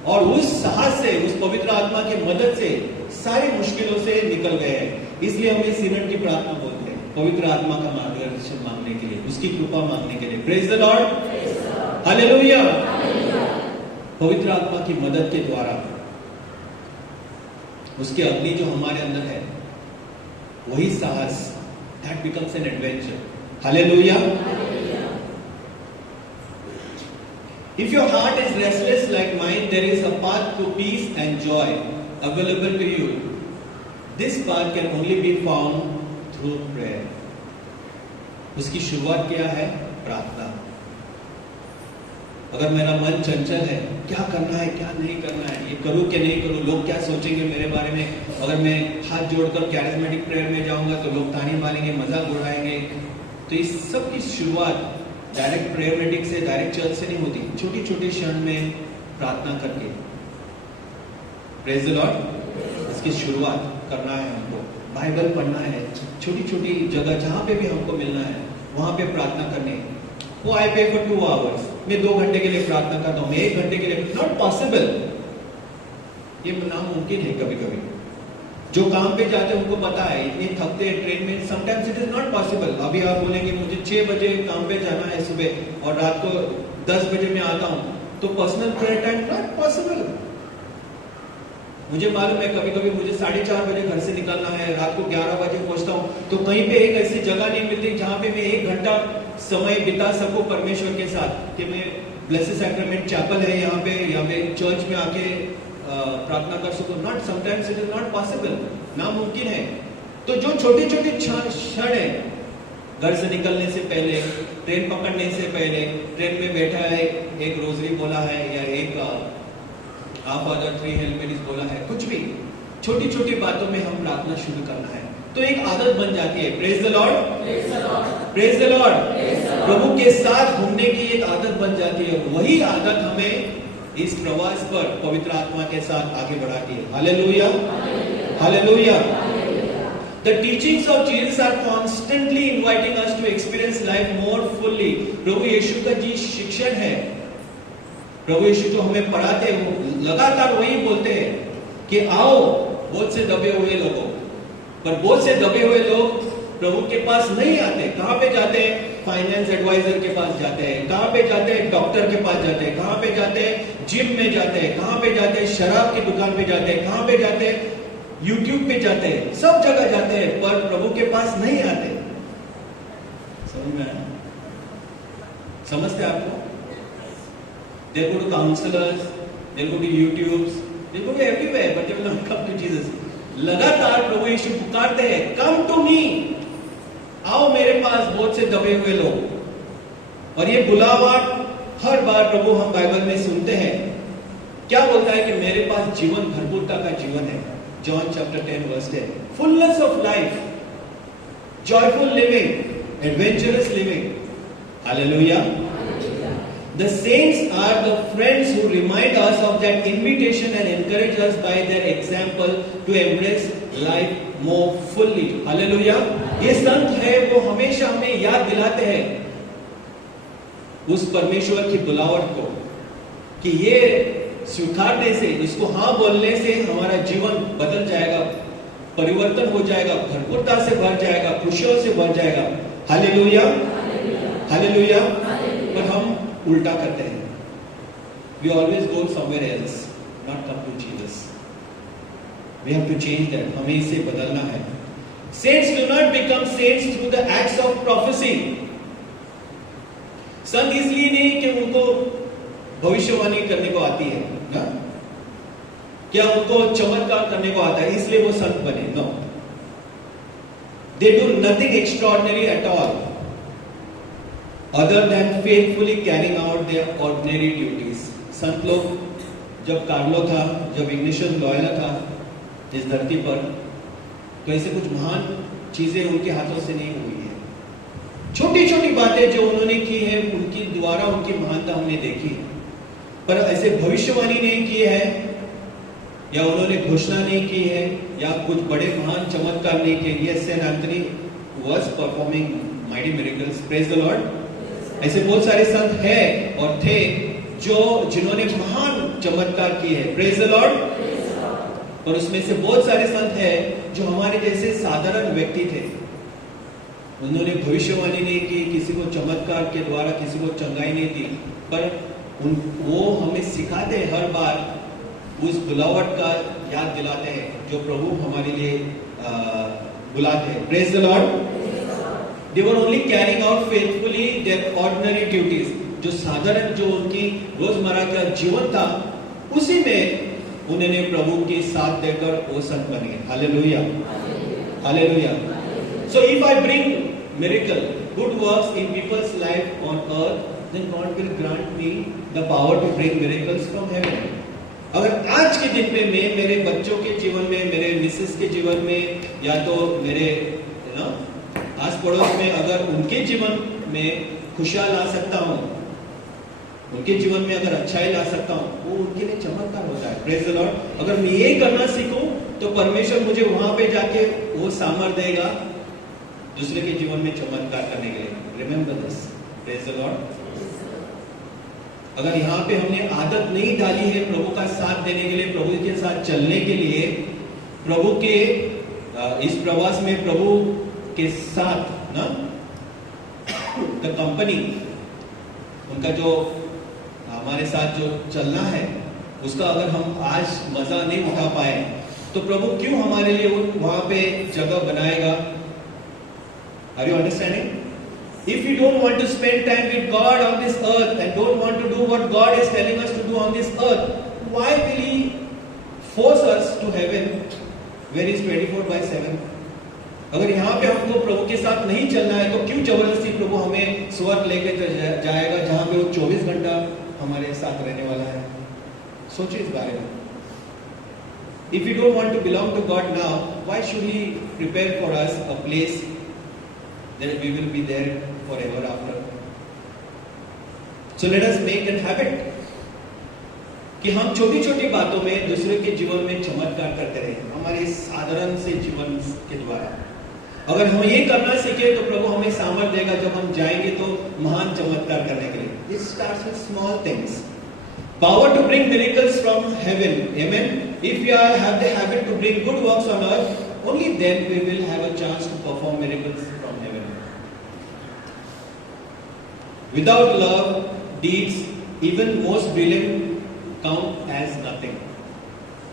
और उस साहस से, उस पवित्र आत्मा की मदद से सारी मुश्किलों से निकल गए हैं। इसलिए हम इस सीनट की प्रार्थना बोलते हैं, पवित्र आत्मा का मार्गदर्शन मांगने के लिए, उसकी कृपा मांगने के लिए। Praise the Lord. हालेलुया। पवित्र आत्मा की मदद के द्वारा उसकी अग्नि जो हमारे अंदर है, वही साहस, that becomes an adventure. Hallelujah. If your heart is restless like mine, there is a path to peace and joy available to you. This path can only be found through prayer. उसकी शुरुआत क्या है? प्रार्थना। अगर मेरा मन चंचल है, क्या करना है, क्या नहीं करना है, ये करूं कि नहीं करूं, लोग क्या सोचेंगे मेरे बारे में, अगर मैं हाथ जोड़कर कैरिस्मेटिक प्रेयर में जाऊंगा तो लोग ताने मारेंगे, मजाक उड़ाएंगे। तो इस सब की शुरुआत डायरेक्ट प्रेयर मीटिंग से, डायरेक्ट चर्च से नहीं होती, छोटी छोटी क्षण में प्रार्थना करके। Praise the Lord. इसकी शुरुआत करना है हमको, बाइबल पढ़ना है, छोटी छोटी जगह जहाँ पे भी हमको मिलना है वहाँ पे प्रार्थना करनी है। वो आई पे फॉर 2 आवर्स, मैं 2 घंटे के लिए प्रार्थना करता हूँ, मैं 1 घंटे के लिए, नॉट पॉसिबल, ये नामुमकिन है। कभी कभी जो काम पे जाते हैं उनको पता है, इतने थकते हैं ट्रेन में, sometimes it is not possible. अभी आप बोलेंगे मुझे 6 बजे काम पे जाना है सुबह और रात को 10 बजे मैं आता हूँ, तो personal prayer time not possible. मुझे मालूम है कभी कभी मुझे 4:30 बजे घर से निकलना है, रात को 11 बजे पहुंचता हूँ, तो कहीं पे एक ऐसी जगह नहीं मिलती जहां पे मैं 1 घंटा समय बिता सकूं परमेश्वर के साथ, कि मैं ब्लेसेड सैक्रामेंट चैपल है यहाँ पे चर्च में आके प्रार्थना कर सकूं। Not, sometimes it is not possible, नामुमकिन है। तो जो छोटी छोटी क्षण है, घर से निकलने से पहले, ट्रेन पकड़ने से पहले, ट्रेन में बैठा है एक रोजरी बोला है या एक आप अदर 3 हेल मेरीज बोला है, कुछ भी छोटी छोटी बातों में हम प्रार्थना शुरू करना है, तो एक आदत बन जाती है। Praise the Lord, praise the Lord. प्रभु के साथ घूमने की एक आदत बन जाती है, वही आदत हमें इस प्रवास पर पवित्र आत्मा के साथ आगे बढ़ाती है। Hallelujah, hallelujah. The teachings of Jesus are constantly inviting us to experience life more fully. प्रभु यीशु का जी शिक्षण है, प्रभु यीशु जो हमें पढ़ाते हैं वो लगातार वही बोलते हैं कि आओ बोझ से दबे हुए लोगों, पर बोझ से दबे हुए लोग प्रभु के पास नहीं आते। कहां पे जाते हैं? फाइनेंस एडवाइजर के पास जाते हैं, कहां पे जाते हैं? डॉक्टर के पास जाते हैं, कहां पे जाते हैं? जिम में जाते हैं, कहां पे जाते हैं? शराब की दुकान पे जाते हैं, कहां पे जाते हैं? यूट्यूब पे जाते हैं, सब जगह जाते हैं, पर प्रभु के पास नहीं आते। समझ में आया? समझते आपको? They go to counselors, they go to YouTubes, they go to everywhere, but they will not come to Jesus. लगातार प्रभु यीशु पुकारते हैं, come to me, आओ मेरे पास बोझ से दबे हुए लोग। और ये बुलावा हर बार प्रभु हम बाइबल में सुनते हैं। क्या बोलता है कि मेरे पास जीवन, भरपूरता का जीवन है। John chapter 10 verse 10, fullness of life, joyful living, adventurous living. Hallelujah. The saints are the friends who remind us of that invitation and encourage us by their example to embrace life more fully. Hallelujah. ये संत है, वो हमेशा हमें याद दिलाते हैं उस परमेश्वर की बुलावट को, कि ये स्वीकारने से, इसको हाँ बोलने से हमारा जीवन बदल जाएगा, परिवर्तन हो जाएगा, भरपूरता से भर जाएगा, खुशियों से भर जाएगा। Hallelujah, hallelujah. पर हम उल्टा करते हैं। We always go somewhere else, not come to Jesus. We have to change that. हमें इसे बदलना है। Saints do not become saints through the acts of prophecy. संत इसलिए नहीं कि उनको भविष्यवाणी करने को आती है ना, क्या उनको चमत्कार करने को आता है इसलिए वो संत बने? No. They do nothing extraordinary at all, other than faithfully carrying out their ordinary duties. संत लोग, जब कार्लो था, जब इग्निशियस लॉयला था इस धरती पर, तो ऐसे कुछ महान चीजें उनके हाथों से नहीं हुई है। छोटी छोटी बातें जो उन्होंने की है, उनकी द्वारा उनकी महानता हमने देखी है, पर ऐसे भविष्यवाणी नहीं की है, या उन्होंने घोषणा नहीं की है, या कुछ बड़े महान चमत्कार नहीं किए। Yes, Saint Anthony was performing mighty miracles, praise the Lord. ऐसे बहुत सारे संत हैं और थे जिन्होंने महान चमत्कार किए हैं, प्रेज द लॉर्ड। और उसमें से बहुत सारे संत हैं जो हमारे जैसे साधारण व्यक्ति थे, उन्होंने भविष्यवाणी नहीं की, किसी को चमत्कार के द्वारा किसी को चंगाई नहीं दी, पर वो हमें सिखाते हैं, हर बार उस बुलावट का याद दिलाते हैं जो प्रभु हमारे लिए बुलाते हैं, praise the Lord. They were only carrying out faithfully their ordinary duties. जो साधारण, जो उनकी रोजमर्रा का जीवन था, उसी में उन्होंने प्रभु के साथ देकर वो संत बने। Hallelujah, hallelujah. So if I bring miracle, good works in people's life on earth, then God will grant me the power to bring miracles from heaven. अगर आज के दिन में मैं मेरे बच्चों के जीवन में, मेरे मिसेस के जीवन में, या तो मेरे आस पड़ोस में, अगर उनके जीवन में खुशियां ला सकता हूं, उनके जीवन में अगर अच्छाई ला सकता हूं, वो उनके लिए चमत्कार होता है, प्रेज द लॉर्ड। अगर मैं ये करना सीखूं तो परमेश्वर मुझे वहां पे जाके वो सामर्थ्य देगा दूसरे के जीवन में चमत्कार करने के लिए। Remember this, praise the Lord. अगर यहाँ पे हमने आदत नहीं डाली है प्रभु का साथ देने के लिए, प्रभु के साथ चलने के लिए, प्रभु के इस प्रवास में प्रभु के साथ ना द कंपनी, उनका जो हमारे साथ जो चलना है उसका अगर हम आज मजा नहीं उठा पाए तो प्रभु क्यों हमारे लिए वहां पे जगह बनाएगा? Are you understanding? If we don't want to spend time with God on this earth and don't want to do what God is telling us to do on this earth, why will He force us to heaven where He is 24/7? अगर यहाँ पे हमको प्रभु के साथ नहीं चलना है तो क्यों जबरदस्ती प्रभु हमें स्वर्ग लेके जाएगा जहाँ पे वो 24 घंटा हमारे साथ रहने वाला है? सोचिए इस बारे में। If we don't want to belong to God now, why should He prepare for us a place that we will be there forever after? So let us make a habit कि हम छोटी छोटी बातों में दूसरे के जीवन में चमत्कार करते रहे, हमारे साधारण से जीवन के द्वारा। अगर हम ये करना सीखे तो प्रभु हमें सामर्थ्य देगा जब हम जाएंगे तो महान चमत्कार करने के लिए। It starts with small things. Power to bring miracles from heaven. Amen. If we have the habit to bring good works on earth, only then we will have a chance to perform miracles from heaven. Without love, deeds, even most brilliant, count as nothing.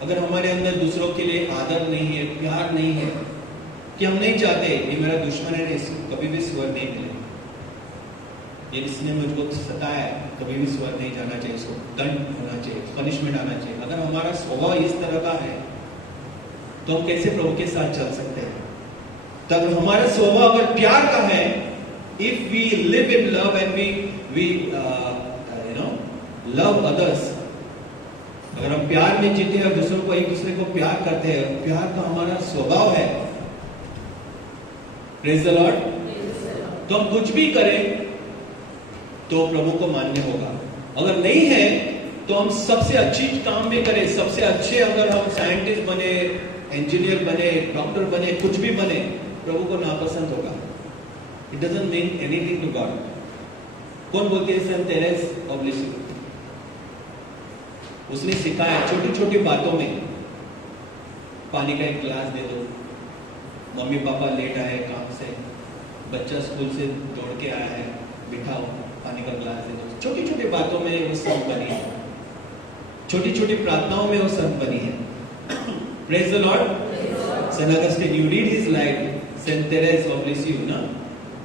अगर हमारे अंदर दूसरों के लिए आदर नहीं है, प्यार नहीं है, कि हम नहीं चाहते ये मेरा दुश्मन है, इसको कभी भी स्वर्ग नहीं मिले, ये इसने मुझको सताया, कभी भी स्वर्ग नहीं जाना चाहिए, इसको दंड होना चाहिए, पनिशमेंट आना चाहिए। अगर हमारा स्वभाव इस तरह का है तो हम कैसे प्रभु के साथ चल सकते हैं? तो अगर हमारा स्वभाव अगर प्यार का है, if we live in love and we love others, अगर हम प्यार में जीते हैं, दूसरों को एक दूसरे को प्यार करते हैं, प्यार का हमारा स्वभाव है, प्रेज द लॉर्ड, तो हम कुछ भी करें तो प्रभु को मान्य होगा। अगर नहीं है तो हम सबसे अच्छी काम भी करें, सबसे अच्छे अगर हम साइंटिस्ट बने, इंजीनियर बने, डॉक्टर बने, कुछ भी बने, प्रभु को नापसंद होगा। It doesn't mean anything to God. कौन बोलते हैं सेंट तेरेस ऑफ लिसियो? उसने सिखाया छोटी छोटी बातों में, पानी का एक गिलास दे दो, मम्मी पापा लेट आए काम से, बच्चा स्कूल से दौड़ के आया है, बिठाओ, पानी का गिलास दे दो। छोटी छोटी बातों में वो संत बनी है, छोटी छोटी प्रार्थनाओं में वो संत बनी है। Praise the Lord. Saint Augustine, you read his life, Saint Teresa of Lisieux ना,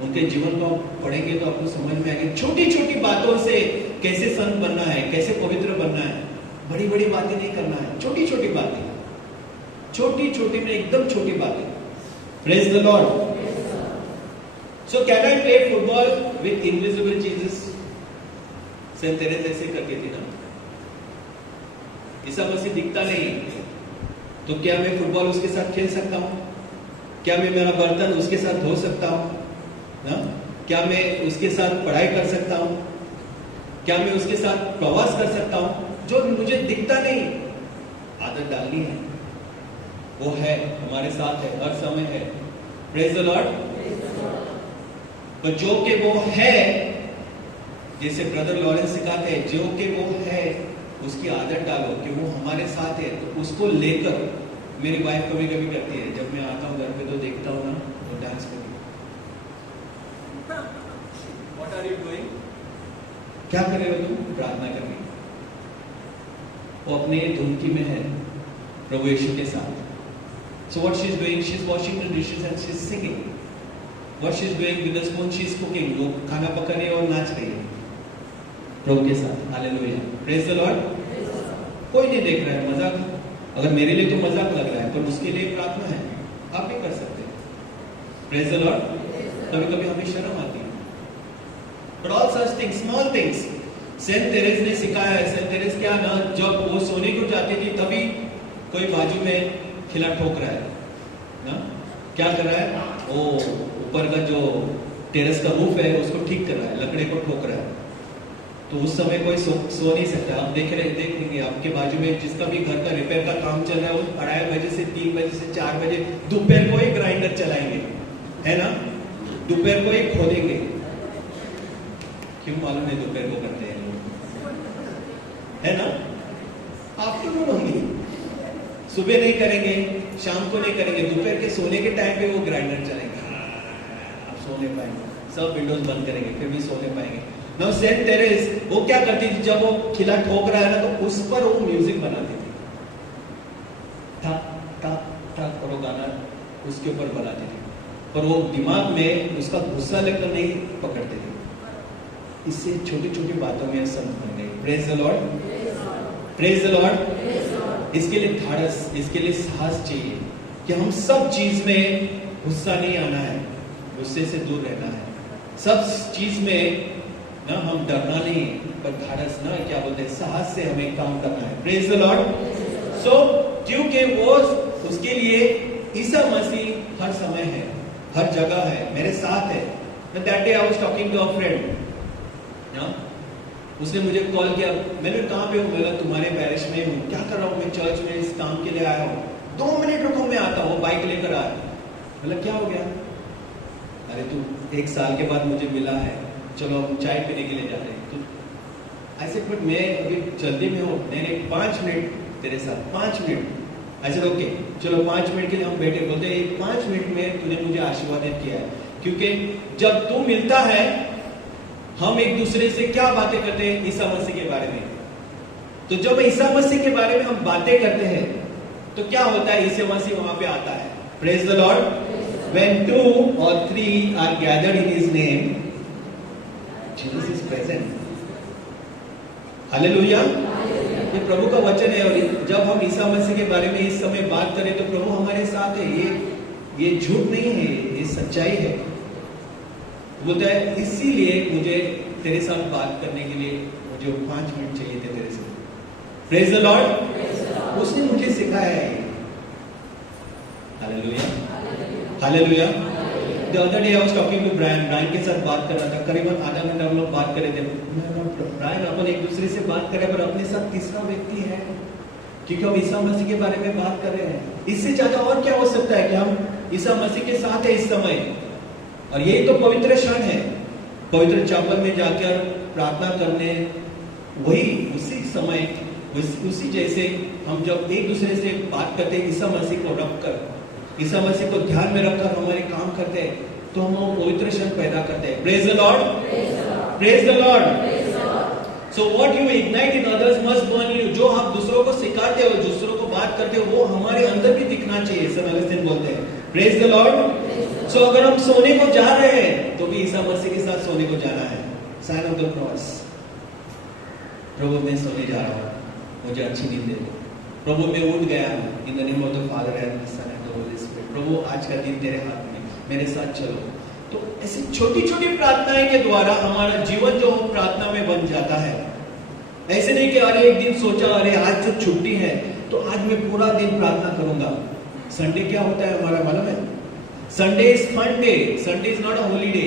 उनके जीवन को पढ़ेंगे तो आपको समझ में आएगा छोटी छोटी बातों से कैसे संत बनना है, कैसे पवित्र बनना है। बड़ी बड़ी बातें नहीं करना है, छोटी छोटी बातें, छोटी छोटी में एकदम छोटी बातें। Praise the Lord. So can I play football with invisible Jesus? Saint Therese ऐसे करती थी ना। ईसा मसीह दिखता नहीं तो क्या मैं फुटबॉल उसके साथ खेल सकता हूँ? क्या मैं मेरा बर्तन उसके साथ धो सकता हूँ ना? क्या मैं उसके साथ पढ़ाई कर सकता हूँ? क्या मैं उसके साथ प्रवास कर सकता हूँ? जो मुझे दिखता नहीं, आदत डालनी है, वो है, हमारे साथ है, हर समय है। Praise the Lord. तो जो के वो है, जैसे ब्रदर लॉरेंस सिखाते हैं, जो के वो है उसकी आदत डालो कि वो हमारे साथ है, तो उसको लेकर। मेरी वाइफ कभी कभी करती है, जब मैं आता हूँ घर पे तो देखता हूँ ना, वो डांस करती है। What are you doing? क्या कर रहे हो तुम? प्रार्थना कर रही हो। वो अपने धुनकी में है प्रभु यीशु के साथ। So what she is doing? She is washing the dishes and she is singing. What she is doing with the spoon? She is cooking. वो खाना पका रही है और नाच रही है प्रभु के साथ। Hallelujah, praise the Lord. कोई नहीं देख रहा है, मजाक। अगर मेरे लिए तो मजाक लग रहा है, पर उसके लिए प्रार्थना है, आप भी कर सकते हैं। Praise the Lord. कभी कभी हमें शर्म आती है, but all such things, small things, Saint Therese ने सिखाया है। सेंट तेरेस क्या ना, जब वो सोने को जाती थी तभी कोई बाजू में खिला ठोक रहा है ना, क्या कर रहा है? वो ऊपर का जो टेरेस का रूफ है उसको ठीक कर रहा है, लकड़े को ठोक रहा है। तो उस समय कोई सो नहीं सकता। आप देखेंगे आपके बाजू में जिसका भी घर का रिपेयर का काम चल रहा है, वो 2:30 बजे से 3 बजे से 4 बजे दोपहर को ही ग्राइंडर चलाएंगे, है ना, दोपहर को ही खोलेंगे। क्यों मालूम है दोपहर को करते हैं लोग, है ना, आफ्टरनून होंगी, सुबह नहीं करेंगे, शाम को नहीं करेंगे, दोपहर के सोने के टाइम पे वो ग्राइंडर चलेंगे, आप सोने पाएंगे, सब विंडोज बंद करेंगे फिर भी सोने पाएंगे। नाउ सेंट टेरेस वो क्या करती थी, जब वो खिला ठोक रहा है ना तो उस पर वो म्यूजिक बनाती थी, ठक ठक ठक, और वो गाना उसके ऊपर बनाती थी, पर वो दिमाग में उसका गुस्सा लगकर नहीं पकड़ते थे। इससे छोटी छोटी बातों में संत बन गए। Praise the Lord, praise the Lord. इसके लिए धाड़स, इसके लिए साहस चाहिए कि हम सब चीज में गुस्सा नहीं आना है, गुस्से से दूर रहना है, सब चीज में ना हम डरना नहीं, पर धाड़स ना क्या बोलते हैं, साहस से हमें काम करना है। Praise the Lord. सो क्योंकि वो उसके लिए ईसा मसीह हर समय है, हर जगह है, मेरे साथ है। That day I was talking to a friend, उसने मुझे कॉल किया, मैंने कहाँ पे हूँ, मैं तुम्हारे पैरिश में हूँ। क्या कर रहा हूँ, मैं चर्च में इस काम के लिए आया हूँ, 2 मिनट रुको मैं आता हूँ। बाइक लेकर आया, मतलब क्या हो गया, अरे तू 1 साल के बाद मुझे मिला है, चलो हम चाय पीने के लिए जा रहे हैं। तो ऐसे बट मैं अभी जल्दी में हूँ, नहीं 5 मिनट तेरे साथ, 5 मिनट। ऐसे ओके चलो 5 मिनट के लिए हम बैठे। बोलते 5 मिनट में तूने मुझे आशीर्वादित किया है, क्योंकि जब तू मिलता है हम एक दूसरे से क्या बातें करते हैं, ईसा मसीह के बारे में। तो जब ईसा मसीह के बारे में हम बातें करते हैं तो क्या होता है, ईसा मसीह वहां पे आता है। Praise the Lord. When 2 or 3 are gathered in His name, Jesus is present. Hallelujah. ये प्रभु का वचन है, और जब हम ईसा मसीह के बारे में इस समय बात करें तो प्रभु हमारे साथ है। ये झूठ नहीं है, ये सच्चाई है। बोलता है इसीलिए मुझे तेरे साथ बात करने के लिए मुझे 5 मिनट चाहिए थे तेरे से। Praise the Lord. उसने मुझे सिखाया है। Hallelujah, hallelujah. The other day I was talking to Brian के साथ बात कर रहा था, करीबन आधा घंटा हम लोग बात कर रहे थे। ब्रायन अपन एक दूसरे से बात कर रहे हैं, पर अपने साथ तीसरा व्यक्ति है, क्योंकि हम ईसा मसीह के बारे में बात कर रहे हैं। इससे ज्यादा और क्या हो सकता है कि हम ईसा मसीह के साथ है इस समय, और यही तो पवित्र क्षण है। पवित्र चैपल में जाकर प्रार्थना करने, वही उसी समय उसी जैसे हम जब एक दूसरे से बात करते हैं, ईसा मसीह को रखकर, ईसा मसीह को ध्यान में रखकर हमारे काम करते हैं, तो हम पवित्र क्षण पैदा करते हैं। Praise the Lord, praise the Lord. So what you ignite in others must burn you. जो आप दूसरों को सिखाते हो, दूसरों को बात करते हो, वो हमारे अंदर भी दिखना चाहिए। सेंट ऑगस्टीन बोलते हैं। Praise the Lord. सो अगर हम सोने को जा रहे हैं तो भी ईसा मसीह के साथ सोने को जाना है। Sign of the cross. प्रभु मैं सोने जा रहा हूँ, मुझे अच्छी नींद दे दो। प्रभु मैं उठ गया हूँ, in the name of the Father and the Son and the Holy Spirit. प्रभु आज का दिन तेरे हाथ में, मेरे साथ चलो। तो ऐसी छोटी छोटी प्रार्थनाएं के द्वारा हमारा जीवन जो प्रार्थना में बन जाता है। ऐसे नहीं कि अरे एक दिन सोचा अरे आज तो छुट्टी है तो आज मैं पूरा दिन प्रार्थना करूंगा। संडे क्या होता है हमारा मालूम है? Sunday is fun day. Sunday is not a holy day.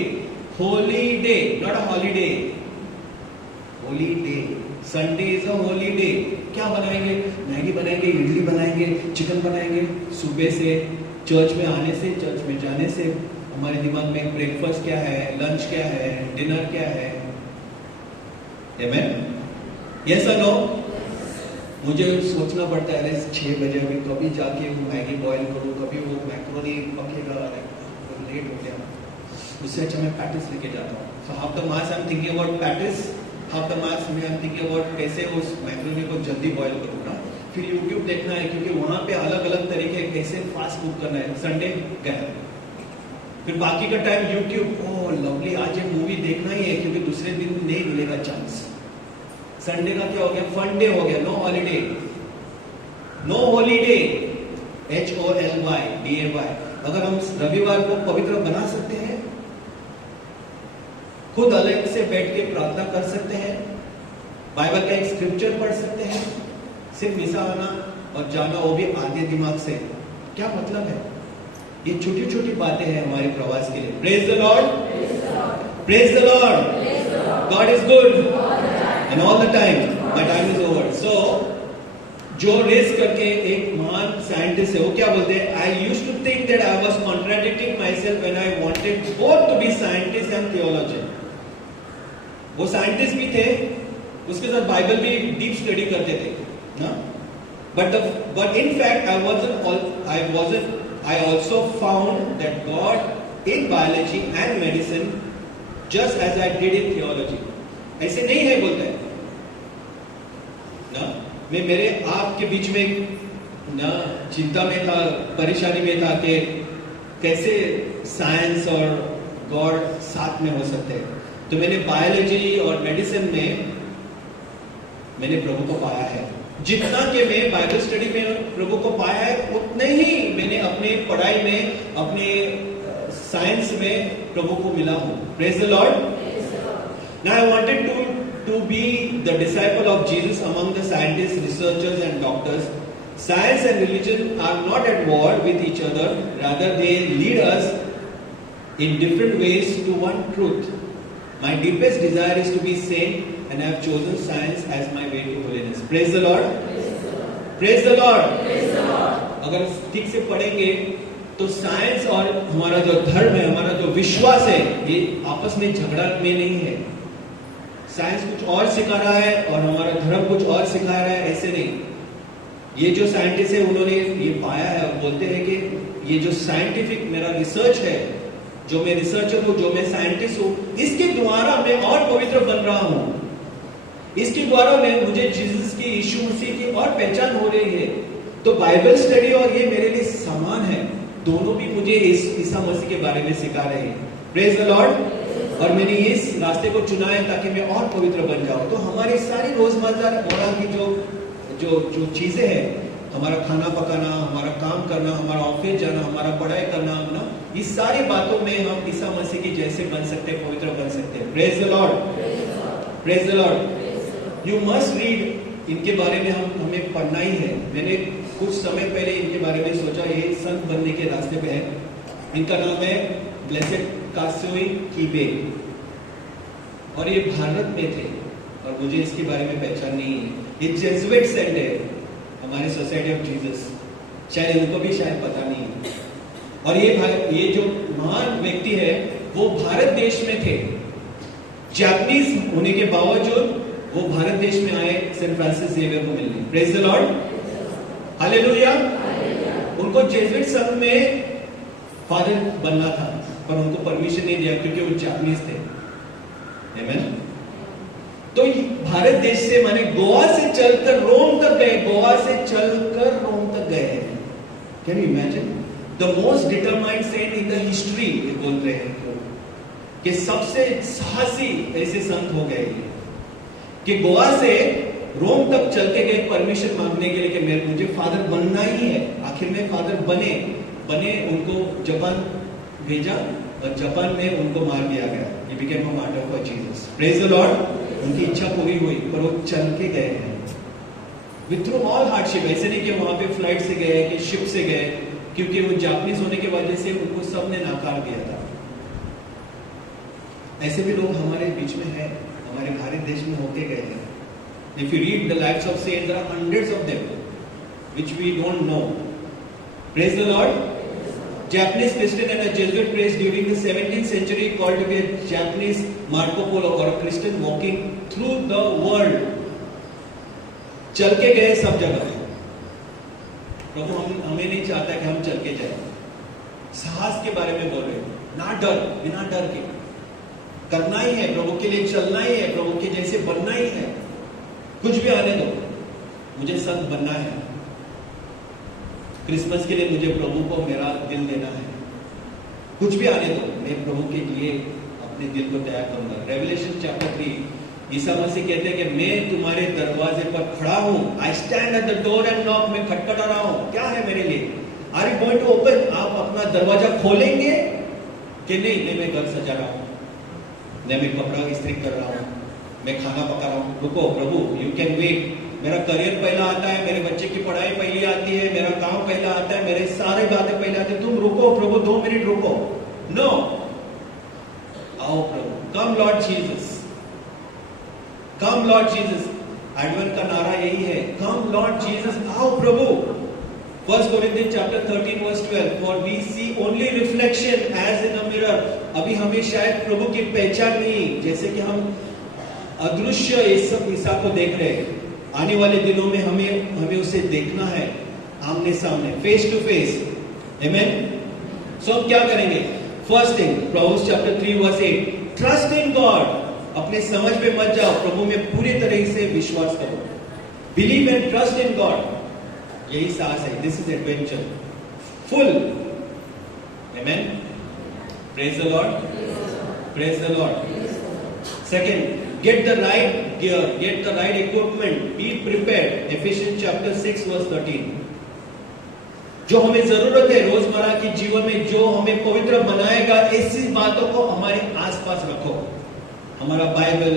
Holy day not a holiday, holy day. Sunday is a holy day. क्या बनाएंगे? मैगी बनाएंगे, इडली बनाएंगे, चिकन बनाएंगे। सुबह से चर्च में आने से, चर्च में जाने से हमारे दिमाग में ब्रेकफास्ट क्या है, लंच क्या है, डिनर क्या है। आमेन? यस और नो? मुझे सोचना पड़ता है 6 बजे अभी कभी जाके वो मैगी बॉईल करूँ, कभी वो मैक्रोनी पकेगा, लेट हो गया। उससे अच्छा मैं पैटिस लेके जाता हूँ। So half the mass I am thinking about patties, half the mass में आई एम थिंकिंग अबाउट कैसे उस मैक्रोनी को जल्दी बॉईल करूँ ना। फिर यूट्यूब देखना है, क्योंकि वहाँ पे अलग अलग तरीके कैसे फास्ट फूड करना है। संडे गया, फिर बाकी का टाइम यूट्यूब। ओह लवली, आज ये मूवी देखना ही है, क्योंकि दूसरे दिन नहीं मिलेगा चांस। संडे का क्या हो गया? फन डे हो गया, no holiday, no holiday, HOLYDAY। अगर हम रविवार को पवित्र बना सकते हैं, खुद अलग से बैठ के प्रार्थना कर सकते हैं, बाइबल का एक स्क्रिप्चर पढ़ सकते हैं, सिर्फ मिसा आना और जाना, वो भी आधे दिमाग से, क्या मतलब है? ये छोटी छोटी बातें हैं हमारे प्रवास के लिए। Praise the Lord, praise the Lord. God is good. And all the time my time is over. So जो रेस करके एक महान साइंटिस्ट है, वो क्या बोलते हैं, I used to think that I was contradicting my self when I wanted both to be scientist and theologian. वो साइंटिस्ट भी थे, उसके साथ बाइबल भी डीप स्टडी करते थे ना. But in fact, I also found that God in biology and medicine, just as I did in theology. ऐसे नहीं है बोलता है ना. मैं मेरे आपके बीच में ना चिंता में था, परेशानी में था कि कैसे साइंस और गॉड साथ में हो सकते हैं. तो मैंने बायोलॉजी और मेडिसिन में मैंने प्रभु को पाया है. जितना कि मैं बाइबल स्टडी में प्रभु को पाया है, उतने ही मैंने अपने पढ़ाई में, अपने साइंस में प्रभु को मिला हूं. Praise the Lord. Now I wanted to be the disciple of Jesus among the scientist, researchers and doctors. Science and religion are not at war with each other, rather they lead us in different ways to one truth. My deepest desire is to be saint, and I have chosen science as my way to holiness. Praise the Lord. Praise the Lord. Praise the Lord. अगर ठीक से पढ़ेंगे तो science और हमारा जो धर्म है, हमारा जो विश्वास है, ये आपस में झगड़ा में नहीं है. साइंस कुछ और सिखा रहा है और हमारा धर्म कुछ और सिखा रहा है, ऐसे नहीं. ये जो साइंटिस्ट है, उन्होंने ये पाया है और बोलते हैं कि ये जो साइंटिफिक मेरा रिसर्च है, जो मैं रिसर्चर हूं, जो मैं साइंटिस्ट हूं, इसके द्वारा मैं और पवित्र बन रहा हूं. इसके द्वारा मैं मुझे जीसस की, यीशु मसीह की और पहचान हो रही है. तो बाइबल स्टडी और ये मेरे लिए समान है. दोनों भी मुझे ईसा मसीह के बारे में सिखा रहे हैं. Praise the Lord. और मैंने इस रास्ते को चुना है ताकि मैं और पवित्र बन जाऊं. तो हमारी सारी रोजमर्रा की जो चीजें हैं, हमारा खाना पकाना, हमारा काम करना, हमारा ऑफिस जाना, हमारा पढ़ाई करना, ना, इस सारी बातों में हम ईसा मसीह की जैसे बन सकते हैं, पवित्र बन सकते हैं. Praise the Lord. Praise the Lord. You must read. इनके बारे में हमें पढ़ना ही है. मैंने कुछ समय पहले इनके बारे में सोचा, ये संत बनने के रास्ते पे है. इनका नाम है ब्लेसेड कासोई कीबे और ये भारत में थे और मुझे इसके बारे में पहचान नहीं है. ये जेसुइट सेंट है हमारे सोसाइटी ऑफ जीसस. शायद उनको भी शायद पता नहीं है. और ये जो महान व्यक्ति है वो भारत देश में थे. जापानीज होने के बावजूद वो भारत देश में आए सेंट फ्रांसिस जेवियर को मिलने. Praise the Lord. हालेलुया. उनको जेसुइट संघ में फादर बनना था, पर उनको परमिशन नहीं दिया क्योंकि वो जापानीज थे. आमेन. तो भारत देश से, माने गोवा से चलकर रोम तक गए. गोवा से चलकर रोम तक गए. Can you imagine? The most determined saint in the history, ये बोल रहे हैं कि सबसे साहसी ऐसे संत हो गए कि गोवा से रोम तक चल के गए परमिशन मांगने के लिए कि मुझे फादर बनना ही है. आखिर में फादर बने. उनको जापान भेजा और जापान में उनको मार दिया गया. He became a martyr for Jesus. Praise the Lord. उनकी इच्छा पूरी हुई, पर वो चल के गए हैं with through all hardship. ऐसे नहीं कि वहां पे फ्लाइट से गए, कि शिप से गए, क्योंकि वो जापानीज होने की वजह से उनको सबने नाकार दिया था. ऐसे भी लोग हमारे बीच में है, हमारे भारत देश में होते गए हैं. If you read the lives of saints, there are hundreds of them which we don't know. Praise the Lord. Japanese Christian and a Jesuit priest during the 17th century called to be a Japanese Marco Polo or a Christian walking through the world. चल के गए सब जगह. प्रभु हमें नहीं चाहता कि हम चल के जाए. साहस के बारे में बोल रहे हैं, ना डर, बिना डर के करना ही है. प्रभु के लिए चलना ही है. प्रभु के जैसे बनना ही है. कुछ भी आने दो, मुझे संत बनना है. क्रिसमस के लिए मुझे प्रभु को मेरा दिल देना है. कुछ भी आने दो, मैं प्रभु के लिए अपने दिल को तैयार करूंगा. रेवलेशन चैप्टर 3 ईसा मसीह कहते हैं कि मैं तुम्हारे दरवाजे पर खड़ा हूं. I stand at the door and knock. मैं खटखटा रहा हूं. क्या है मेरे लिए? Are you going to open? आप अपना दरवाजा खोलेंगे कि नहीं? मैं घर सजा रहा हूं, मैं कपड़ा इस्त्री कर रहा हूं, मैं खाना पका रहा हूं. रुको प्रभु, यू कैन वेट. मेरा करियर पहला आता है, मेरे बच्चे की पढ़ाई पहले आती है, मेरा काम पहला आता है, मेरे सारे बातें पहले आते हैं. तुम रुको प्रभु, 2 मिनट रुको. नो, आओ प्रभु. कम लॉर्ड जीसस, कम लॉर्ड जीसस, एडवेंट का नारा यही है, कम लॉर्ड जीसस, आओ प्रभु। 1 Corinthians chapter 13 verse 12, for we see only reflection as in a mirror। अभी हमें शायद प्रभु की पहचान नहीं, जैसे कि हम अदृश्य ईसा को देख रहे हैं, आने वाले दिनों में हमें उसे देखना है आमने सामने, face to face. Amen. So हम क्या करेंगे? First thing, Proverbs chapter 3 verse 8, trust in God. अपने समझ पे मत जाओ, प्रभु में पूरी तरह से विश्वास करो। Believe and trust in God, यही साहस है। This is adventure full. Amen. Praise the Lord, praise the Lord. Second, get the right gear, get the right equipment, be prepared। Ephesians chapter 6 verse 13। जो हमें जरूरत है रोजमर्रा की जीवन में, जो हमें पवित्र बनाएगा, ऐसी बातों को हमारे आसपास रखो। हमारा बाइबल,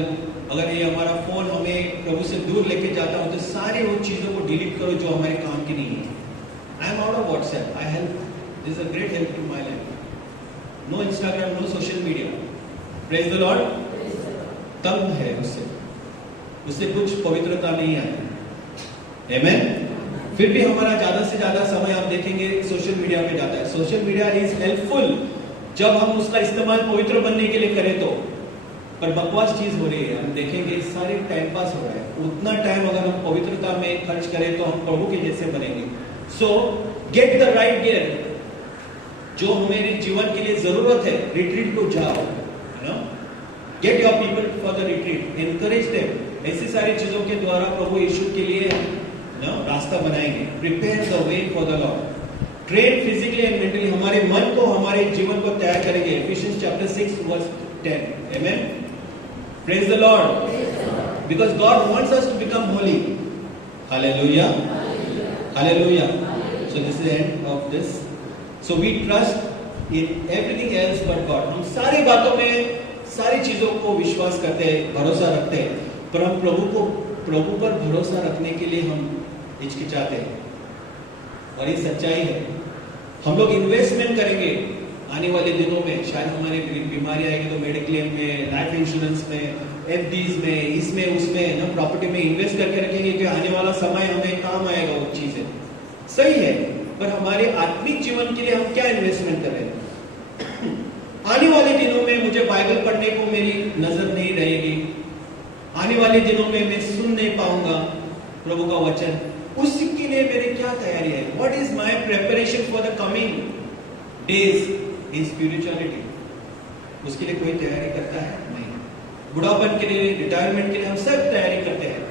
अगर ये हमारा फोन हमें प्रभु से दूर लेके जाता हो तो सारी वो चीजों को डिलीट करो जो हमारे काम की नहीं है। I am out of WhatsApp, I help, this is a great help to my life. No Instagram, no social media. Praise the lord. तंग है उससे कुछ पवित्रता नहीं आती। आमेन। फिर भी हमारा ज्यादा से ज्यादा समय आप देखेंगे सोशल मीडिया पे जाता है। सोशल मीडिया इज हेल्पफुल जब हम उसका इस्तेमाल पवित्र बनने के लिए करें तो, पर बकवास चीज हो रही है। हम देखेंगे सारे टाइम पास हो रहा है। उतना टाइम अगर हम पवित्रता में खर्च करें तो हम प्रभु के जैसे बनेंगे। सो गेट द राइट गियर। जो हमारे जीवन के लिए जरूरत है, रिट्रीट को जाओ, है ना। Get your people for the retreat, encourage them. ऐसी सारी चीजों के द्वारा प्रभु यीशु के लिए रास्ता बनाएंगे। Prepare the way for the lord. Train physically and mentally, हमारे मन को, हमारे जीवन को तैयार करेंगे। Ephesians chapter 6 verse 10। Amen. Praise the lord. Because God wants us to become holy. Hallelujah, hallelujah. So this is the end of this. So we trust in everything else but God. हम सारी बातों में, सारी चीजों को विश्वास करते हैं, भरोसा रखते हैं, पर हम प्रभु पर भरोसा रखने के लिए हम हिचकिचाते हैं। और ये सच्चाई है। हम लोग इन्वेस्टमेंट करेंगे आने वाले दिनों में, शायद हमारे बीमारी आएगी तो मेडिक्लेम में, लाइफ इंश्योरेंस में, एफडीज में, इसमें उसमें ना, प्रॉपर्टी में इन्वेस्ट करके रखेंगे कि आने वाला समय हमें काम आएगा वो चीजें। सही है, पर हमारे आत्मिक जीवन के लिए हम क्या इन्वेस्टमेंट कर रहे हैं? आने वाले दिनों में मुझे बाइबल पढ़ने को मेरी नजर नहीं रहेगी, आने वाले दिनों में मैं सुन नहीं पाऊंगा प्रभु का वचन, उसके लिए मेरी क्या तैयारी है? What is my preparation for the coming days in spirituality? उसके लिए कोई तैयारी करता है? नहीं। बुढ़ापन के लिए, रिटायरमेंट के लिए हम सब तैयारी करते हैं,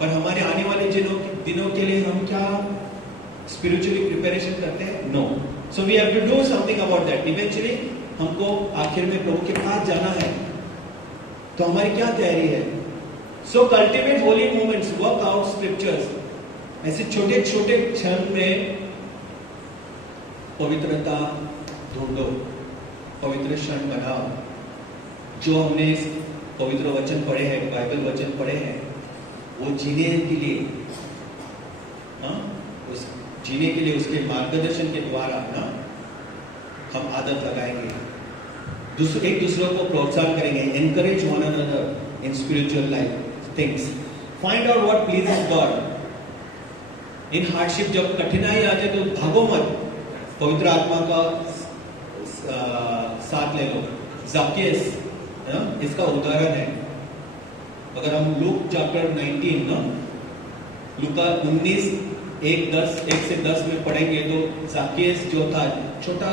पर हमारे आने वाले दिनों के लिए हम क्या स्पिरिचुअली प्रिपरेशन करते हैं? No. So we have to do something about that. Eventually हमको आखिर में प्रभु के पास जाना है, तो हमारी क्या तैयारी है? So cultivate holy moments, work out scriptures. ऐसे छोटे छोटे क्षण में पवित्रता ढूंढो, पवित्र क्षण बनाओ। जो हमने पवित्र वचन पढ़े हैं, बाइबल वचन पढ़े हैं, वो जीने के लिए, उस जीने के लिए उसके मार्गदर्शन के द्वारा ना हम आदत लगाएंगे, एक दूसरे को प्रोत्साहन करेंगे। Encourage one another in spiritual life things. Find out what pleases God in hardship. जब कठिनाई आ जाए तो भागो मत, पवित्र आत्मा का साथ ले लो। ज़क्केस इसका उदाहरण है। अगर हम लूक चैप्टर 19 ना, लूका 19 1 से 10 में पढ़ेंगे तो ज़क्केस जो था, छोटा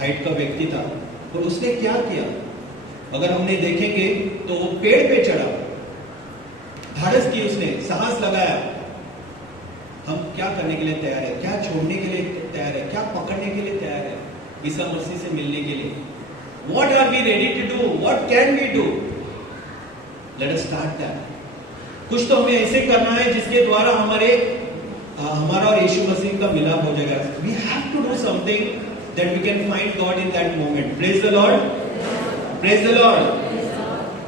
हाइट का व्यक्ति था, और उसने क्या किया? अगर हमने देखेंगे तो वो पेड़ पे चढ़ा, धाड़स की, उसने साहस लगाया। हम क्या करने के लिए तैयार है? क्या छोड़ने के लिए तैयार है? क्या पकड़ने के लिए तैयार है ईसा मसीह से मिलने के लिए? What are we ready to do? What can we do? Let us start that. कुछ तो हमें ऐसे करना है जिसके द्वारा हमारा और यीशु मसीह का मिलाप हो जाएगा। We have to do something that we can find God in that moment. Praise the Lord. Praise the Lord.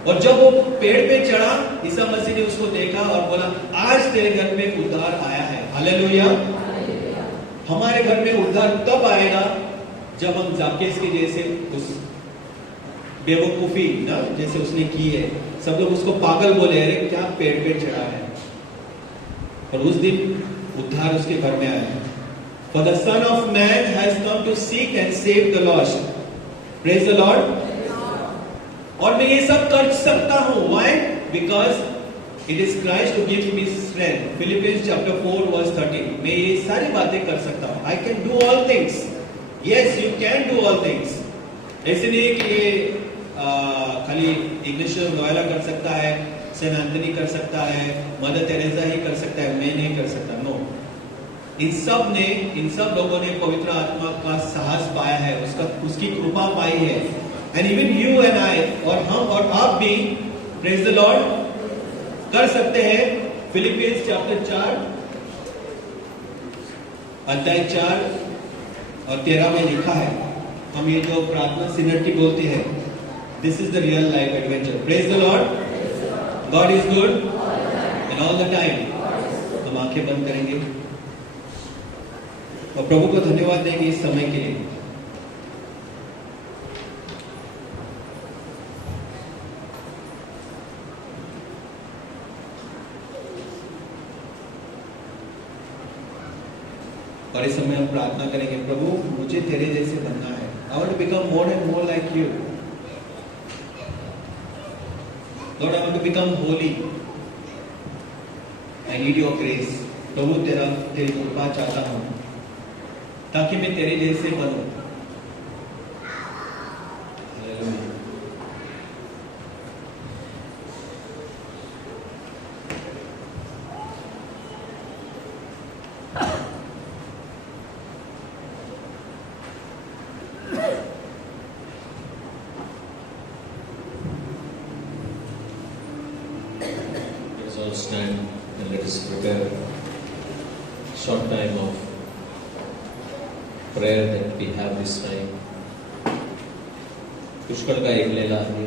और जब वो पेड़ पे चढ़ा, ईसा मसीह ने उसको देखा और बोला, आज तेरे घर में उद्धार आया है। हालेलुया। हमारे घर में उद्धार तब आएगा जब हम ज़क्केस के जैसे उस बेवकूफी ना जैसे उसने की है, सब लोग उसको पागल बोले, अरे क्या पेड़ पे चढ़ा है। और उस दिन उद्धार उसके घर में आया। For the Son of Man has come to seek and save the lost. Praise the Lord. और मैं ये सब कर सकता हूँ, why? Because it is Christ who gives me strength. Philippians chapter 4 verse 13. मैं ये सारी बातें कर सकता हूँ. I can do all things. Yes, you can do all things. ऐसे नहीं कि ये खाली इग्निशियस नोएला कर सकता है, सेंट एंथनी कर सकता है, मदर तेरेसा ही कर सकता है, मैं नहीं कर सकता। नो, इन सब लोगों ने पवित्र आत्मा का साहस पाया है, उसकी कृपा पाई है। And even you and I, और हम और आप भी, प्रेज द लॉर्ड, कर सकते हैं। फिलिपियंस चैप्टर 4 अध्याय 4 और 13 में लिखा है, हम ये जो प्रार्थना सिनर की बोलते हैं, this is the real life adventure. Praise the Lord, God is good and all the time. हम आंखें बंद करेंगे और प्रभु को धन्यवाद देंगे इस समय के लिए। और इस समय हम प्रार्थना करेंगे, प्रभु मुझे तेरे जैसे बनना है। I want to become more and more like you. Lord, I want to become holy. I need your grace. प्रभु तेरी कृपा चाहता हूँ ताकि मैं तेरे जैसे बनूं। All stand and let us prepare short time of prayer that we have this time. पुष्कळ काय ऐकलेलं आहे,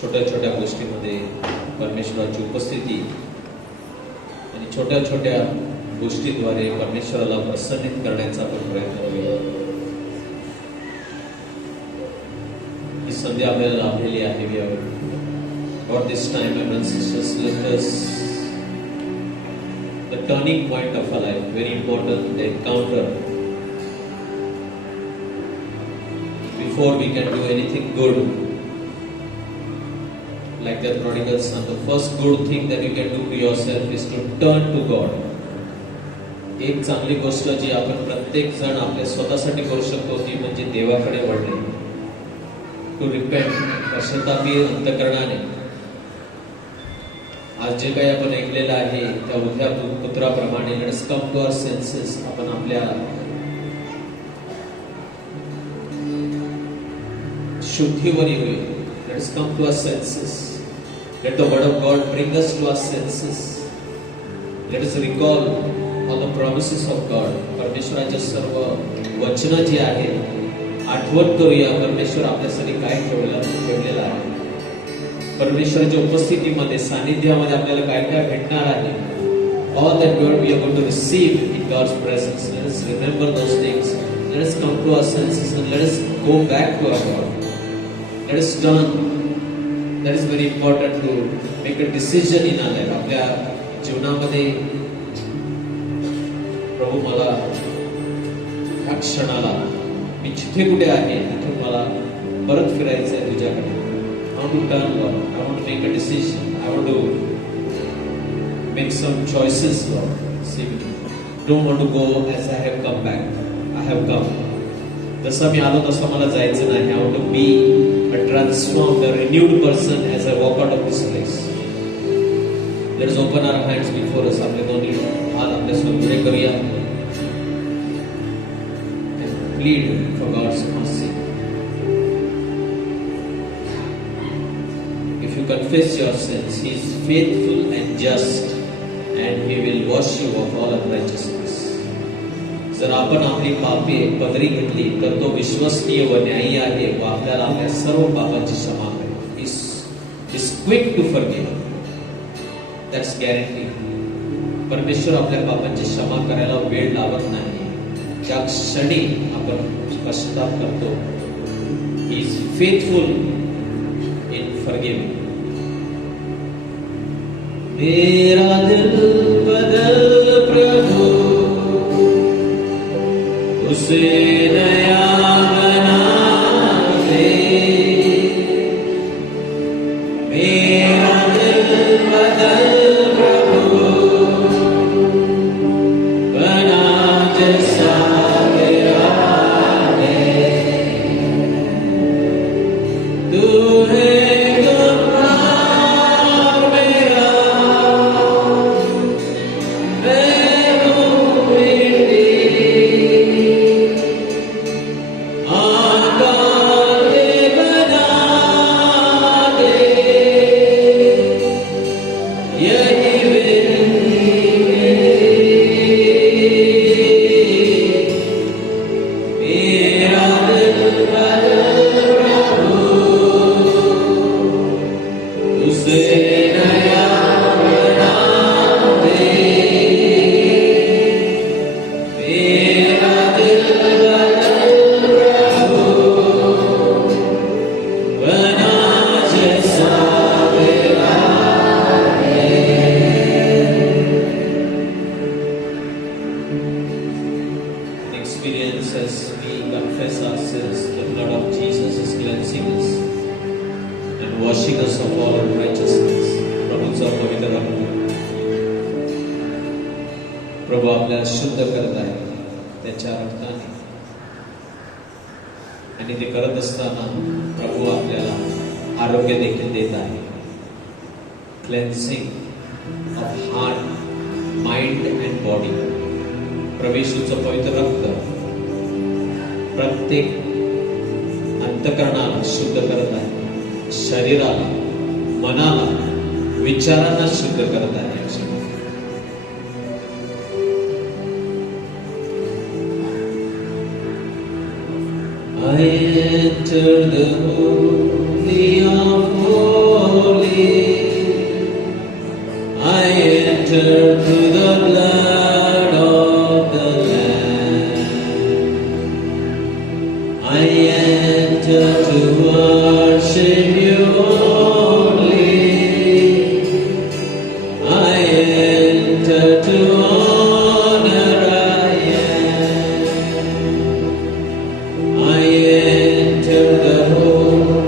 छोट्या छोट्या गोष्टीमध्ये परमेश्वराची उपस्थिती आणि छोट्या छोट्या गोष्टीद्वारे परमेश्वराला प्रसन्नित करण्याचा आपण प्रयत्न करूया। ही संधी आपल्याला लाभलेली आहे। Lord, this time, my brothers and sisters, let us, the turning point of our life, very important, the encounter. Before we can do anything good, like that prodigal son, the first good thing that you can do to yourself is to turn to God. एक चांगली गोष्ट जी आपण प्रत्येक जण आपल्या स्वतःसाठी करू शकतो ती म्हणजे देवाकडे वळणे, टू रिपेंट, पश्चातापी अंतःकरणाने। आज जे काही आपण ऐकलेलं आहे त्या उद्या पुत्राप्रमाणे let's come to our senses, आपण आपल्या शुद्धीवर येऊया। Let's come to our senses, let the word of God bring us to our senses, let us recall all the promises of God. परमेश्वराचे सर्व वचन जी आहेत आठवण करूया, परमेश्वर आपल्यासाठी काय ठेवलेलं आहे। परमेश्वराच्या उपस्थितीमध्ये, सानिध्यामध्ये आपल्याला काय काय भेटणार आहे, all that God we are going to receive in God's presence. Let us remember those things. Let us come to our senses and let us go back to our God. Let us turn. That is very important to make a decision in our life. आपल्या जीवनामध्ये प्रभू मला ह्या क्षणाला मी जिथे कुठे आहे तिथे मला परत फिरायचं आहे तुझ्याकडे। I want to turn, Lord. I want to make a decision. I want to make some choices, Lord. See, don't want to go as I have come back. I have come. जसं मी आलो तसं मला जायचं नाही. I want to be a transformed, a renewed person as I walk out of this place. Let us open our hands before us. आपले दोन्ही हात आपल्या समोर करूया. And plead for God's mercy. If you confess your sins, He is faithful and just, and He will wash you of all unrighteousness. जर आपण आपली पापे पदरी घेतली तर तो विश्वसनीय व न्यायी आहे व आपल्याला आपल्या सर्व पापांची क्षमा करेल. Is quick to forgive. That's guarantee. परमेश्वर आपल्या पापांची क्षमा करायला वेळ लावत नाही. ज्या क्षणी आपण पश्चाताप करतो He is faithful in forgiving. मेरा दिल बदल प्रभु, उसे नया बना दे। मेरा दिल बदल प्रभु, बना जैसा तेरा है। तू है गुनाह मेरा, मैं हूँ मिट्टी। आकार बना दे, यही विनती मेरा दिल बदल प्रभु, उसे नया बना दे। मेरा दिल बदल प्रभु, बना जैसा तेरा है। Experience as we confess our sins, the blood of Jesus is cleansing us and washing us of all righteousness. प्रभूचा पवित्र रक्त प्रभू आपल्याला शुद्ध करत आहे त्याच्या रक्ताने, आणि ते करत असताना प्रभू आपल्याला आरोग्य देखील देत आहे. Cleansing of heart, mind and body. प्रभूचं पवित्र रक्त प्रत्येक अंतकरणाला शुद्ध करत आहे, शरीराला, मनाला, विचारांना शुद्ध करत आहे. I enter the holy of holies. I enter through the blood of the Lamb. I enter to worship you only. I enter to honor I am. I enter the holy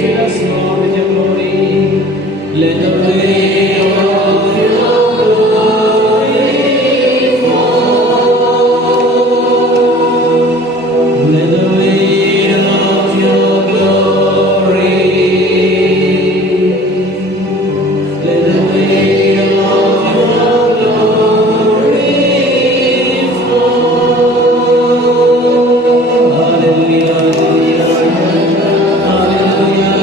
Fill us, Lord, with your glory. Let the weight of your glory fall. Let the weight of your glory. Let the weight of your glory fall. Hallelujah, hallelujah, hallelujah, hallelujah,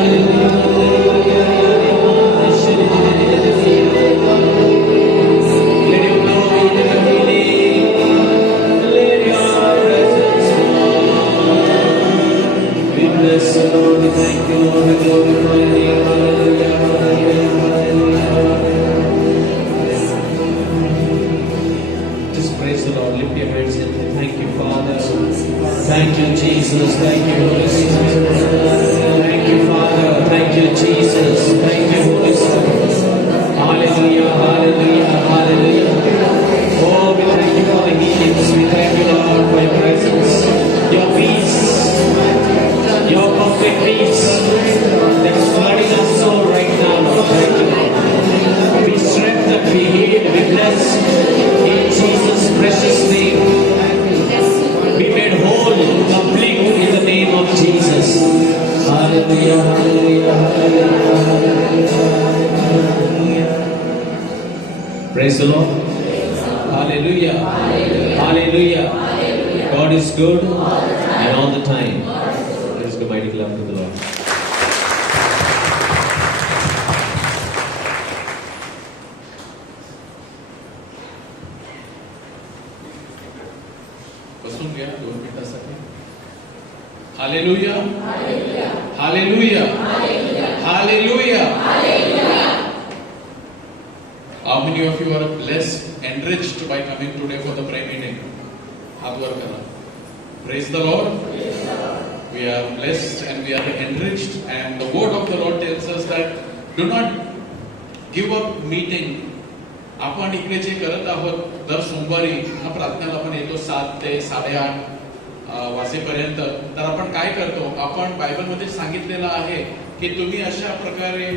let your glory, let your healing, let your presence fall. We bless you, Lord, we thank you, Lord, we glorify your name. Hallelujah, hallelujah, hallelujah. Just praise the Lord, lift your hands and thank you, Father. Thank you, Jesus. Thank you, Holy Spirit. Thank you, Father. Thank you, Jesus. Thank you, Holy Spirit. Hallelujah, hallelujah, hallelujah. Oh, we thank you for the healings. We thank you, Lord, for your presence, your peace, your perfect peace that is flooding our soul right now, Lord. Thank you, Lord. Be strengthened, be healed, be blessed in Jesus' precious name. Be made whole, complete in the name of Jesus. Hallelujah, hallelujah, hallelujah, hallelujah. Praise the Lord. Hallelujah. Hallelujah. God is good and all the time. Let us go mighty clap to the Lord. बसून घ्या 2 मिनिटासाठी. Hallelujah, hallelujah, hallelujah. How many of you are blessed, enriched by coming today for the prayer meeting? हाथ वर करा. Praise the Lord. We are blessed and we are enriched, and the word of the Lord tells us that do not give up meeting. आपण इकडे जे करत आहोत दर सोमवारी प्रार्थनेला आपण येतो 7 ते 8:30 वाजेपर्यंत. तर आपण काय करतो, आपण बायबलमध्ये सांगितलेलं आहे की तुम्ही अशा प्रकारे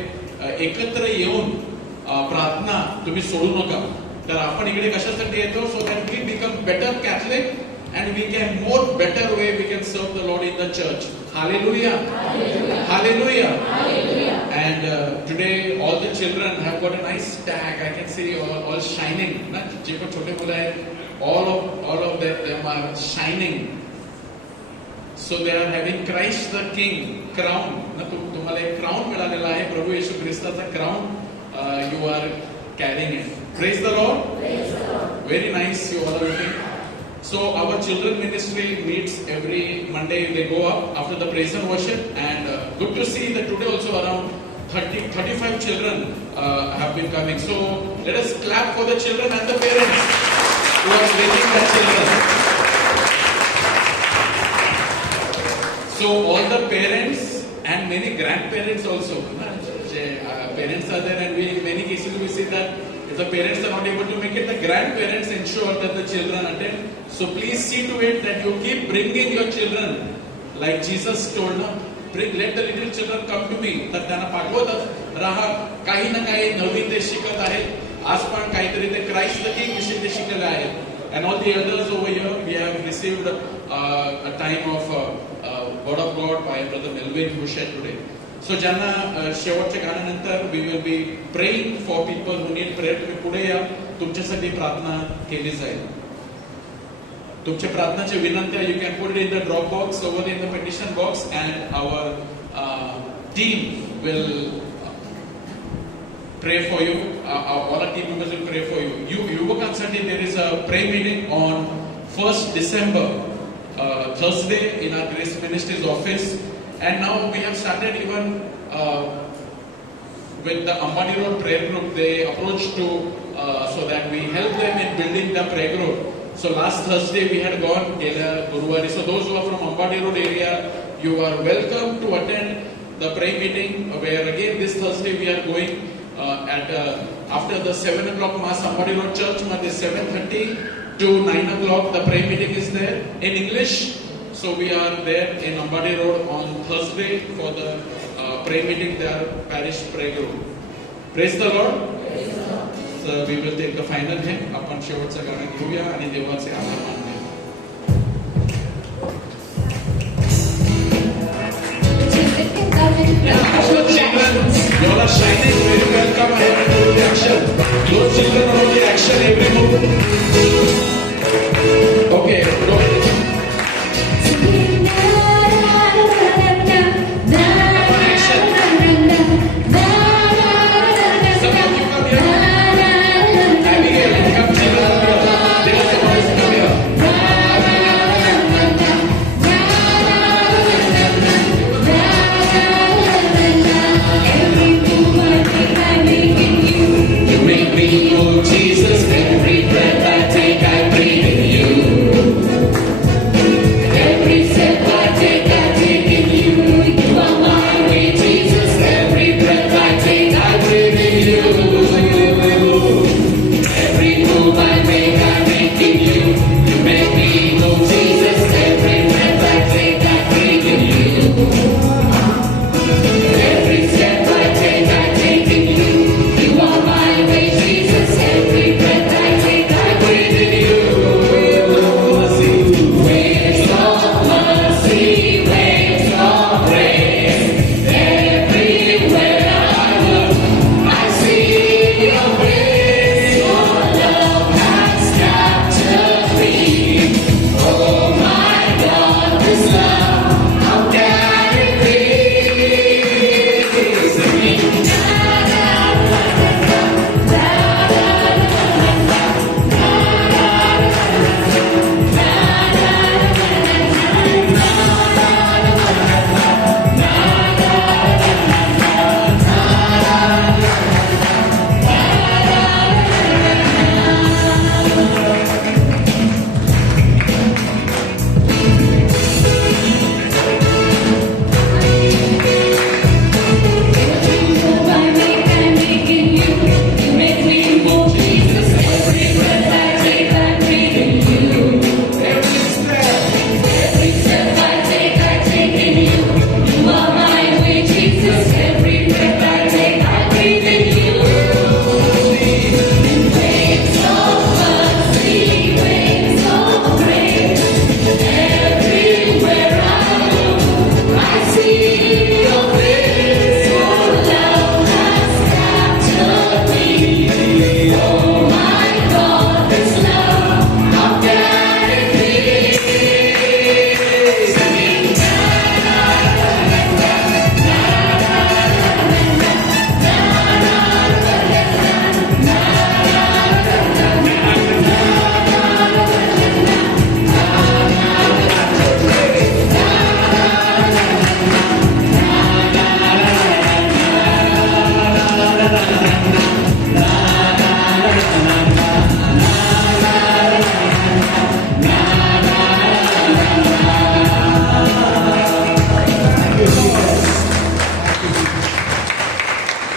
एकत्र येऊन प्रार्थना तुम्ही सोडू नका. तर आपण इकडे कशासाठी येतो? So that we become better Catholic and we can more better way we can serve the Lord in the church. Hallelujah, hallelujah, hallelujah. And today all the children have got a nice tag. I can see all shining. Na je ko chote mula hai, all of them are shining. So they are having Christ the King crown. Na तुम्हाला एक crown मिळालेला आहे, प्रभू येशू ख्रिस्ताचा crown. You are carrying it. Praise the Lord. Very nice you all are looking. So our children ministry meets every Monday. They go up after the praise and worship, and good to see that today also around 35 children have been coming. So let us clap for the children and the parents who are raising their children. So all the parents and many grandparents also. Parents are there, and we in many cases we see that if the parents are not able to make it, the grandparents ensure that the children attend. So please see to it that you keep bringing your children, like Jesus told, let the little children come to me. तर त्यांना पाठवतच राहा. काही ना काही नवीन ते शिकत आहेत. आज पण काहीतरी ते क्राइस्ट द किंग विषयी ते शिकले आहेत. And all the elders over here, we have received a time of word of God by Brother Melvin who shared today. So ज्यांना शेवटच्या गाण्यानंतर we will be praying for people who need prayer. तुम्ही पुढे या, तुमच्यासाठी प्रार्थना केली जाईल. तुमच्या प्रार्थनाची विनंती you can put it in the drop box over in the petition box, and our team will pray for you. All our team members will pray for you. युवकांसाठी there is a prayer meeting on 1st December, Thursday in our Grace Ministries office. And now we have started even with the Ambani Road prayer group. They approached to so that we help them in building the prayer group. So last Thursday we had gone Guruwari. So those who are from Ambani Road area, you are welcome to attend the prayer meeting. Where again this Thursday we are going after the 7 o'clock mass. Ambani Road Church, 7:30 to 9 o'clock. The prayer meeting is there in English. So So we are there in Ambadi Road on Thursday for the prayer meeting, their parish prayer group. Praise the Lord. So we will take the final hymn. आपण शेवटचं गाणं घेऊया आणि देवाचे आभार मानूया. You all are shining. Very welcome. I have to do the action. Those children know the action every move. Okay, go ahead. Some of you come here. Abigail, come children come here. There is a voice, come here. You make me, oh Jesus, every breath I take, I breathe in you. Every step I take in you. You are my way, Jesus. Every breath I take, I breathe in you. Every move I make in you. You make me, oh Jesus. Every breath I take, I breathe in you. Every step I take in you. You are my way, Jesus. Every breath I take, I breathe in you. Waves of mercy, waves of grace. Everywhere I look, I see your grace. Your love has captured me. Oh my God, this love, how can it be? Singing,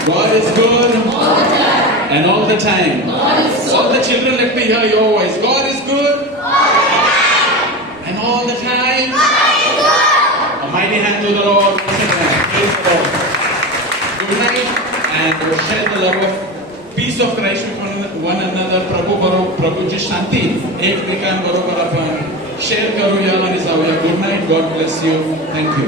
God is good and all the time. All the children, let me hear your voice. God is good and all the time. A mighty hand to the Lord. Praise the Lord. Good night and share the love of peace of Christ with one another. प्रभूची शांती एकमेकांबरोबर आपण share करूया आणि जाऊया. Good night. God bless you. Thank you.